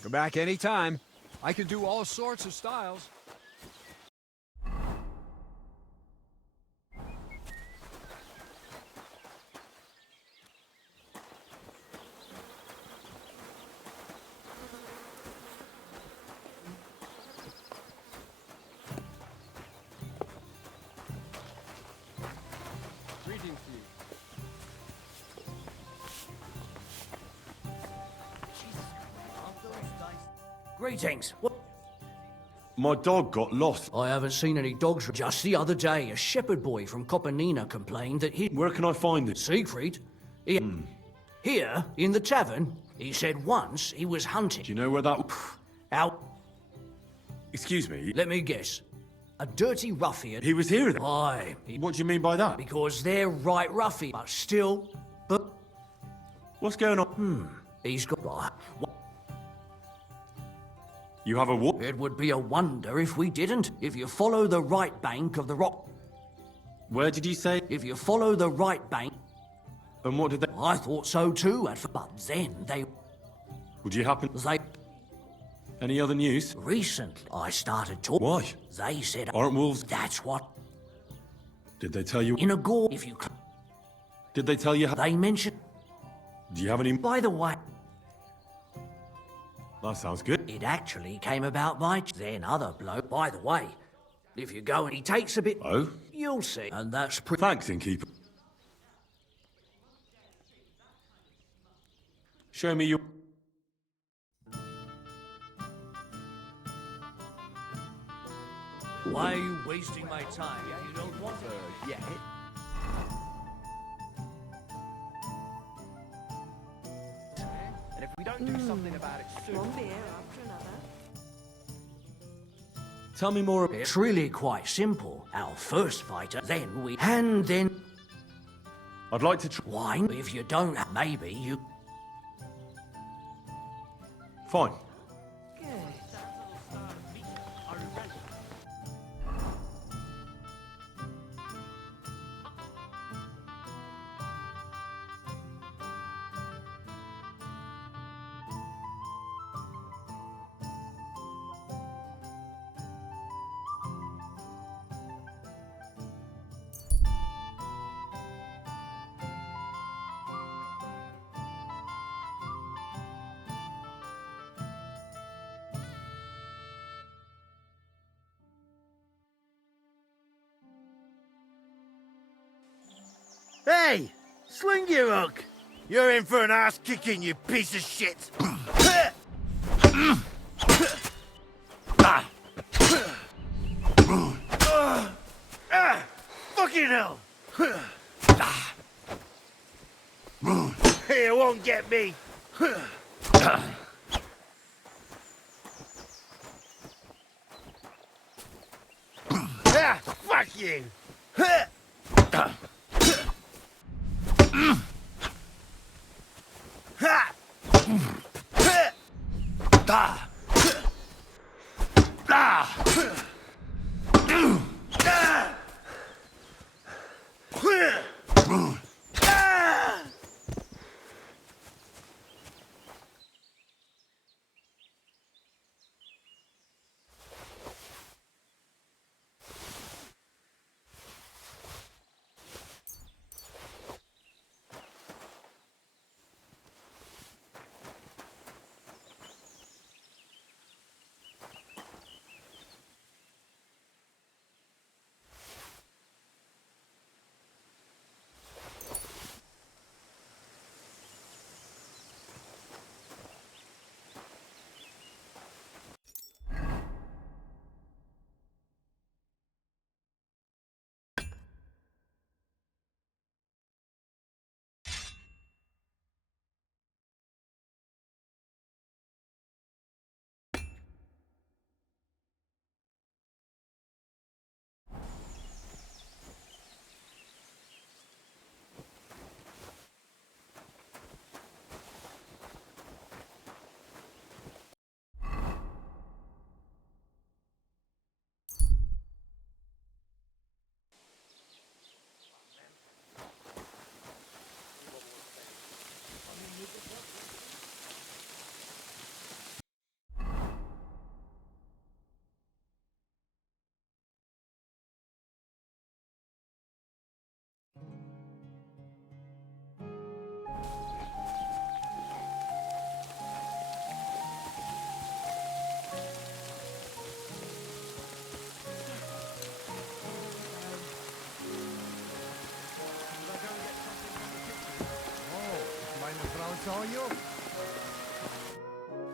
Come back anytime. I can do all sorts of styles. Greetings. My dog got lost. I haven't seen any dogs. Just the other day, a shepherd boy from Copenina complained that he... Where can I find it? Siegfried? Here, in the tavern. He said once he was hunting. Do you know where that... Out. Excuse me? Let me guess. A dirty ruffian. He was here then? Aye. What do you mean by that? Because they're right ruffian, but still... But... What's going on? He's got... You have a what? It would be a wonder if we didn't. If you follow the right bank of the rock... Where did you say? If you follow the right bank... And what did they... I thought so too, but then they... Would you happen... They... Any other news? Recently, I started talking... Why? They said... Aren't wolves... That's what... Did they tell you... In a gore, if you... Did they tell you... They mentioned... Do you have any... By the way... That sounds good. It actually came about by... Then other bloke... By the way, if you go and he takes a bit... Oh? You'll see. And that's pretty... Thanks, innkeeper. Show me your... Why are you wasting my time if you don't want to? Yeah. And if we don't do something about it soon... One beer after another. Tell me more... It's really quite simple. Our first fighter, then we... And then... I'd like to... Why? If you don't, maybe you... Fine. Hey! Sling your hook! You're in for an ass kicking, you piece of shit! Fucking hell! You won't get me! Fuck you!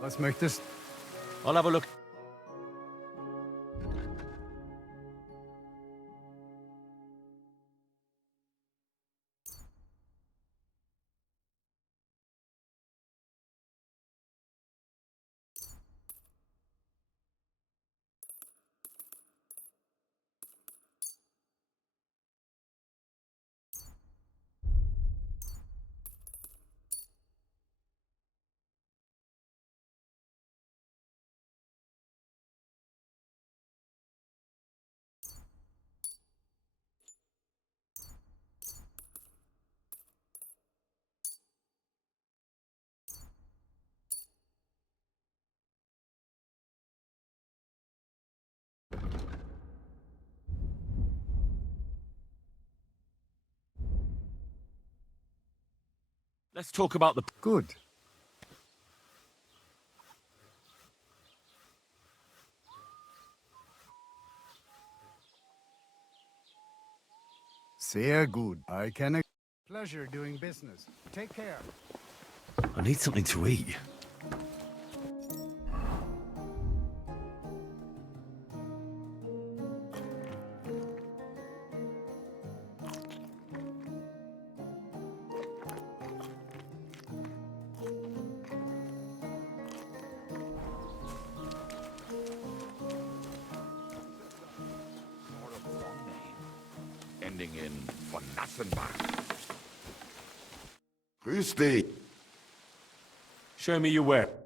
Was möchtest? I'll have a look. Let's talk about the... Good. Sehr good. I can... Pleasure doing business. Take care. I need something to eat. Ending in von Nassenbach. Grüß dich. Show me your where.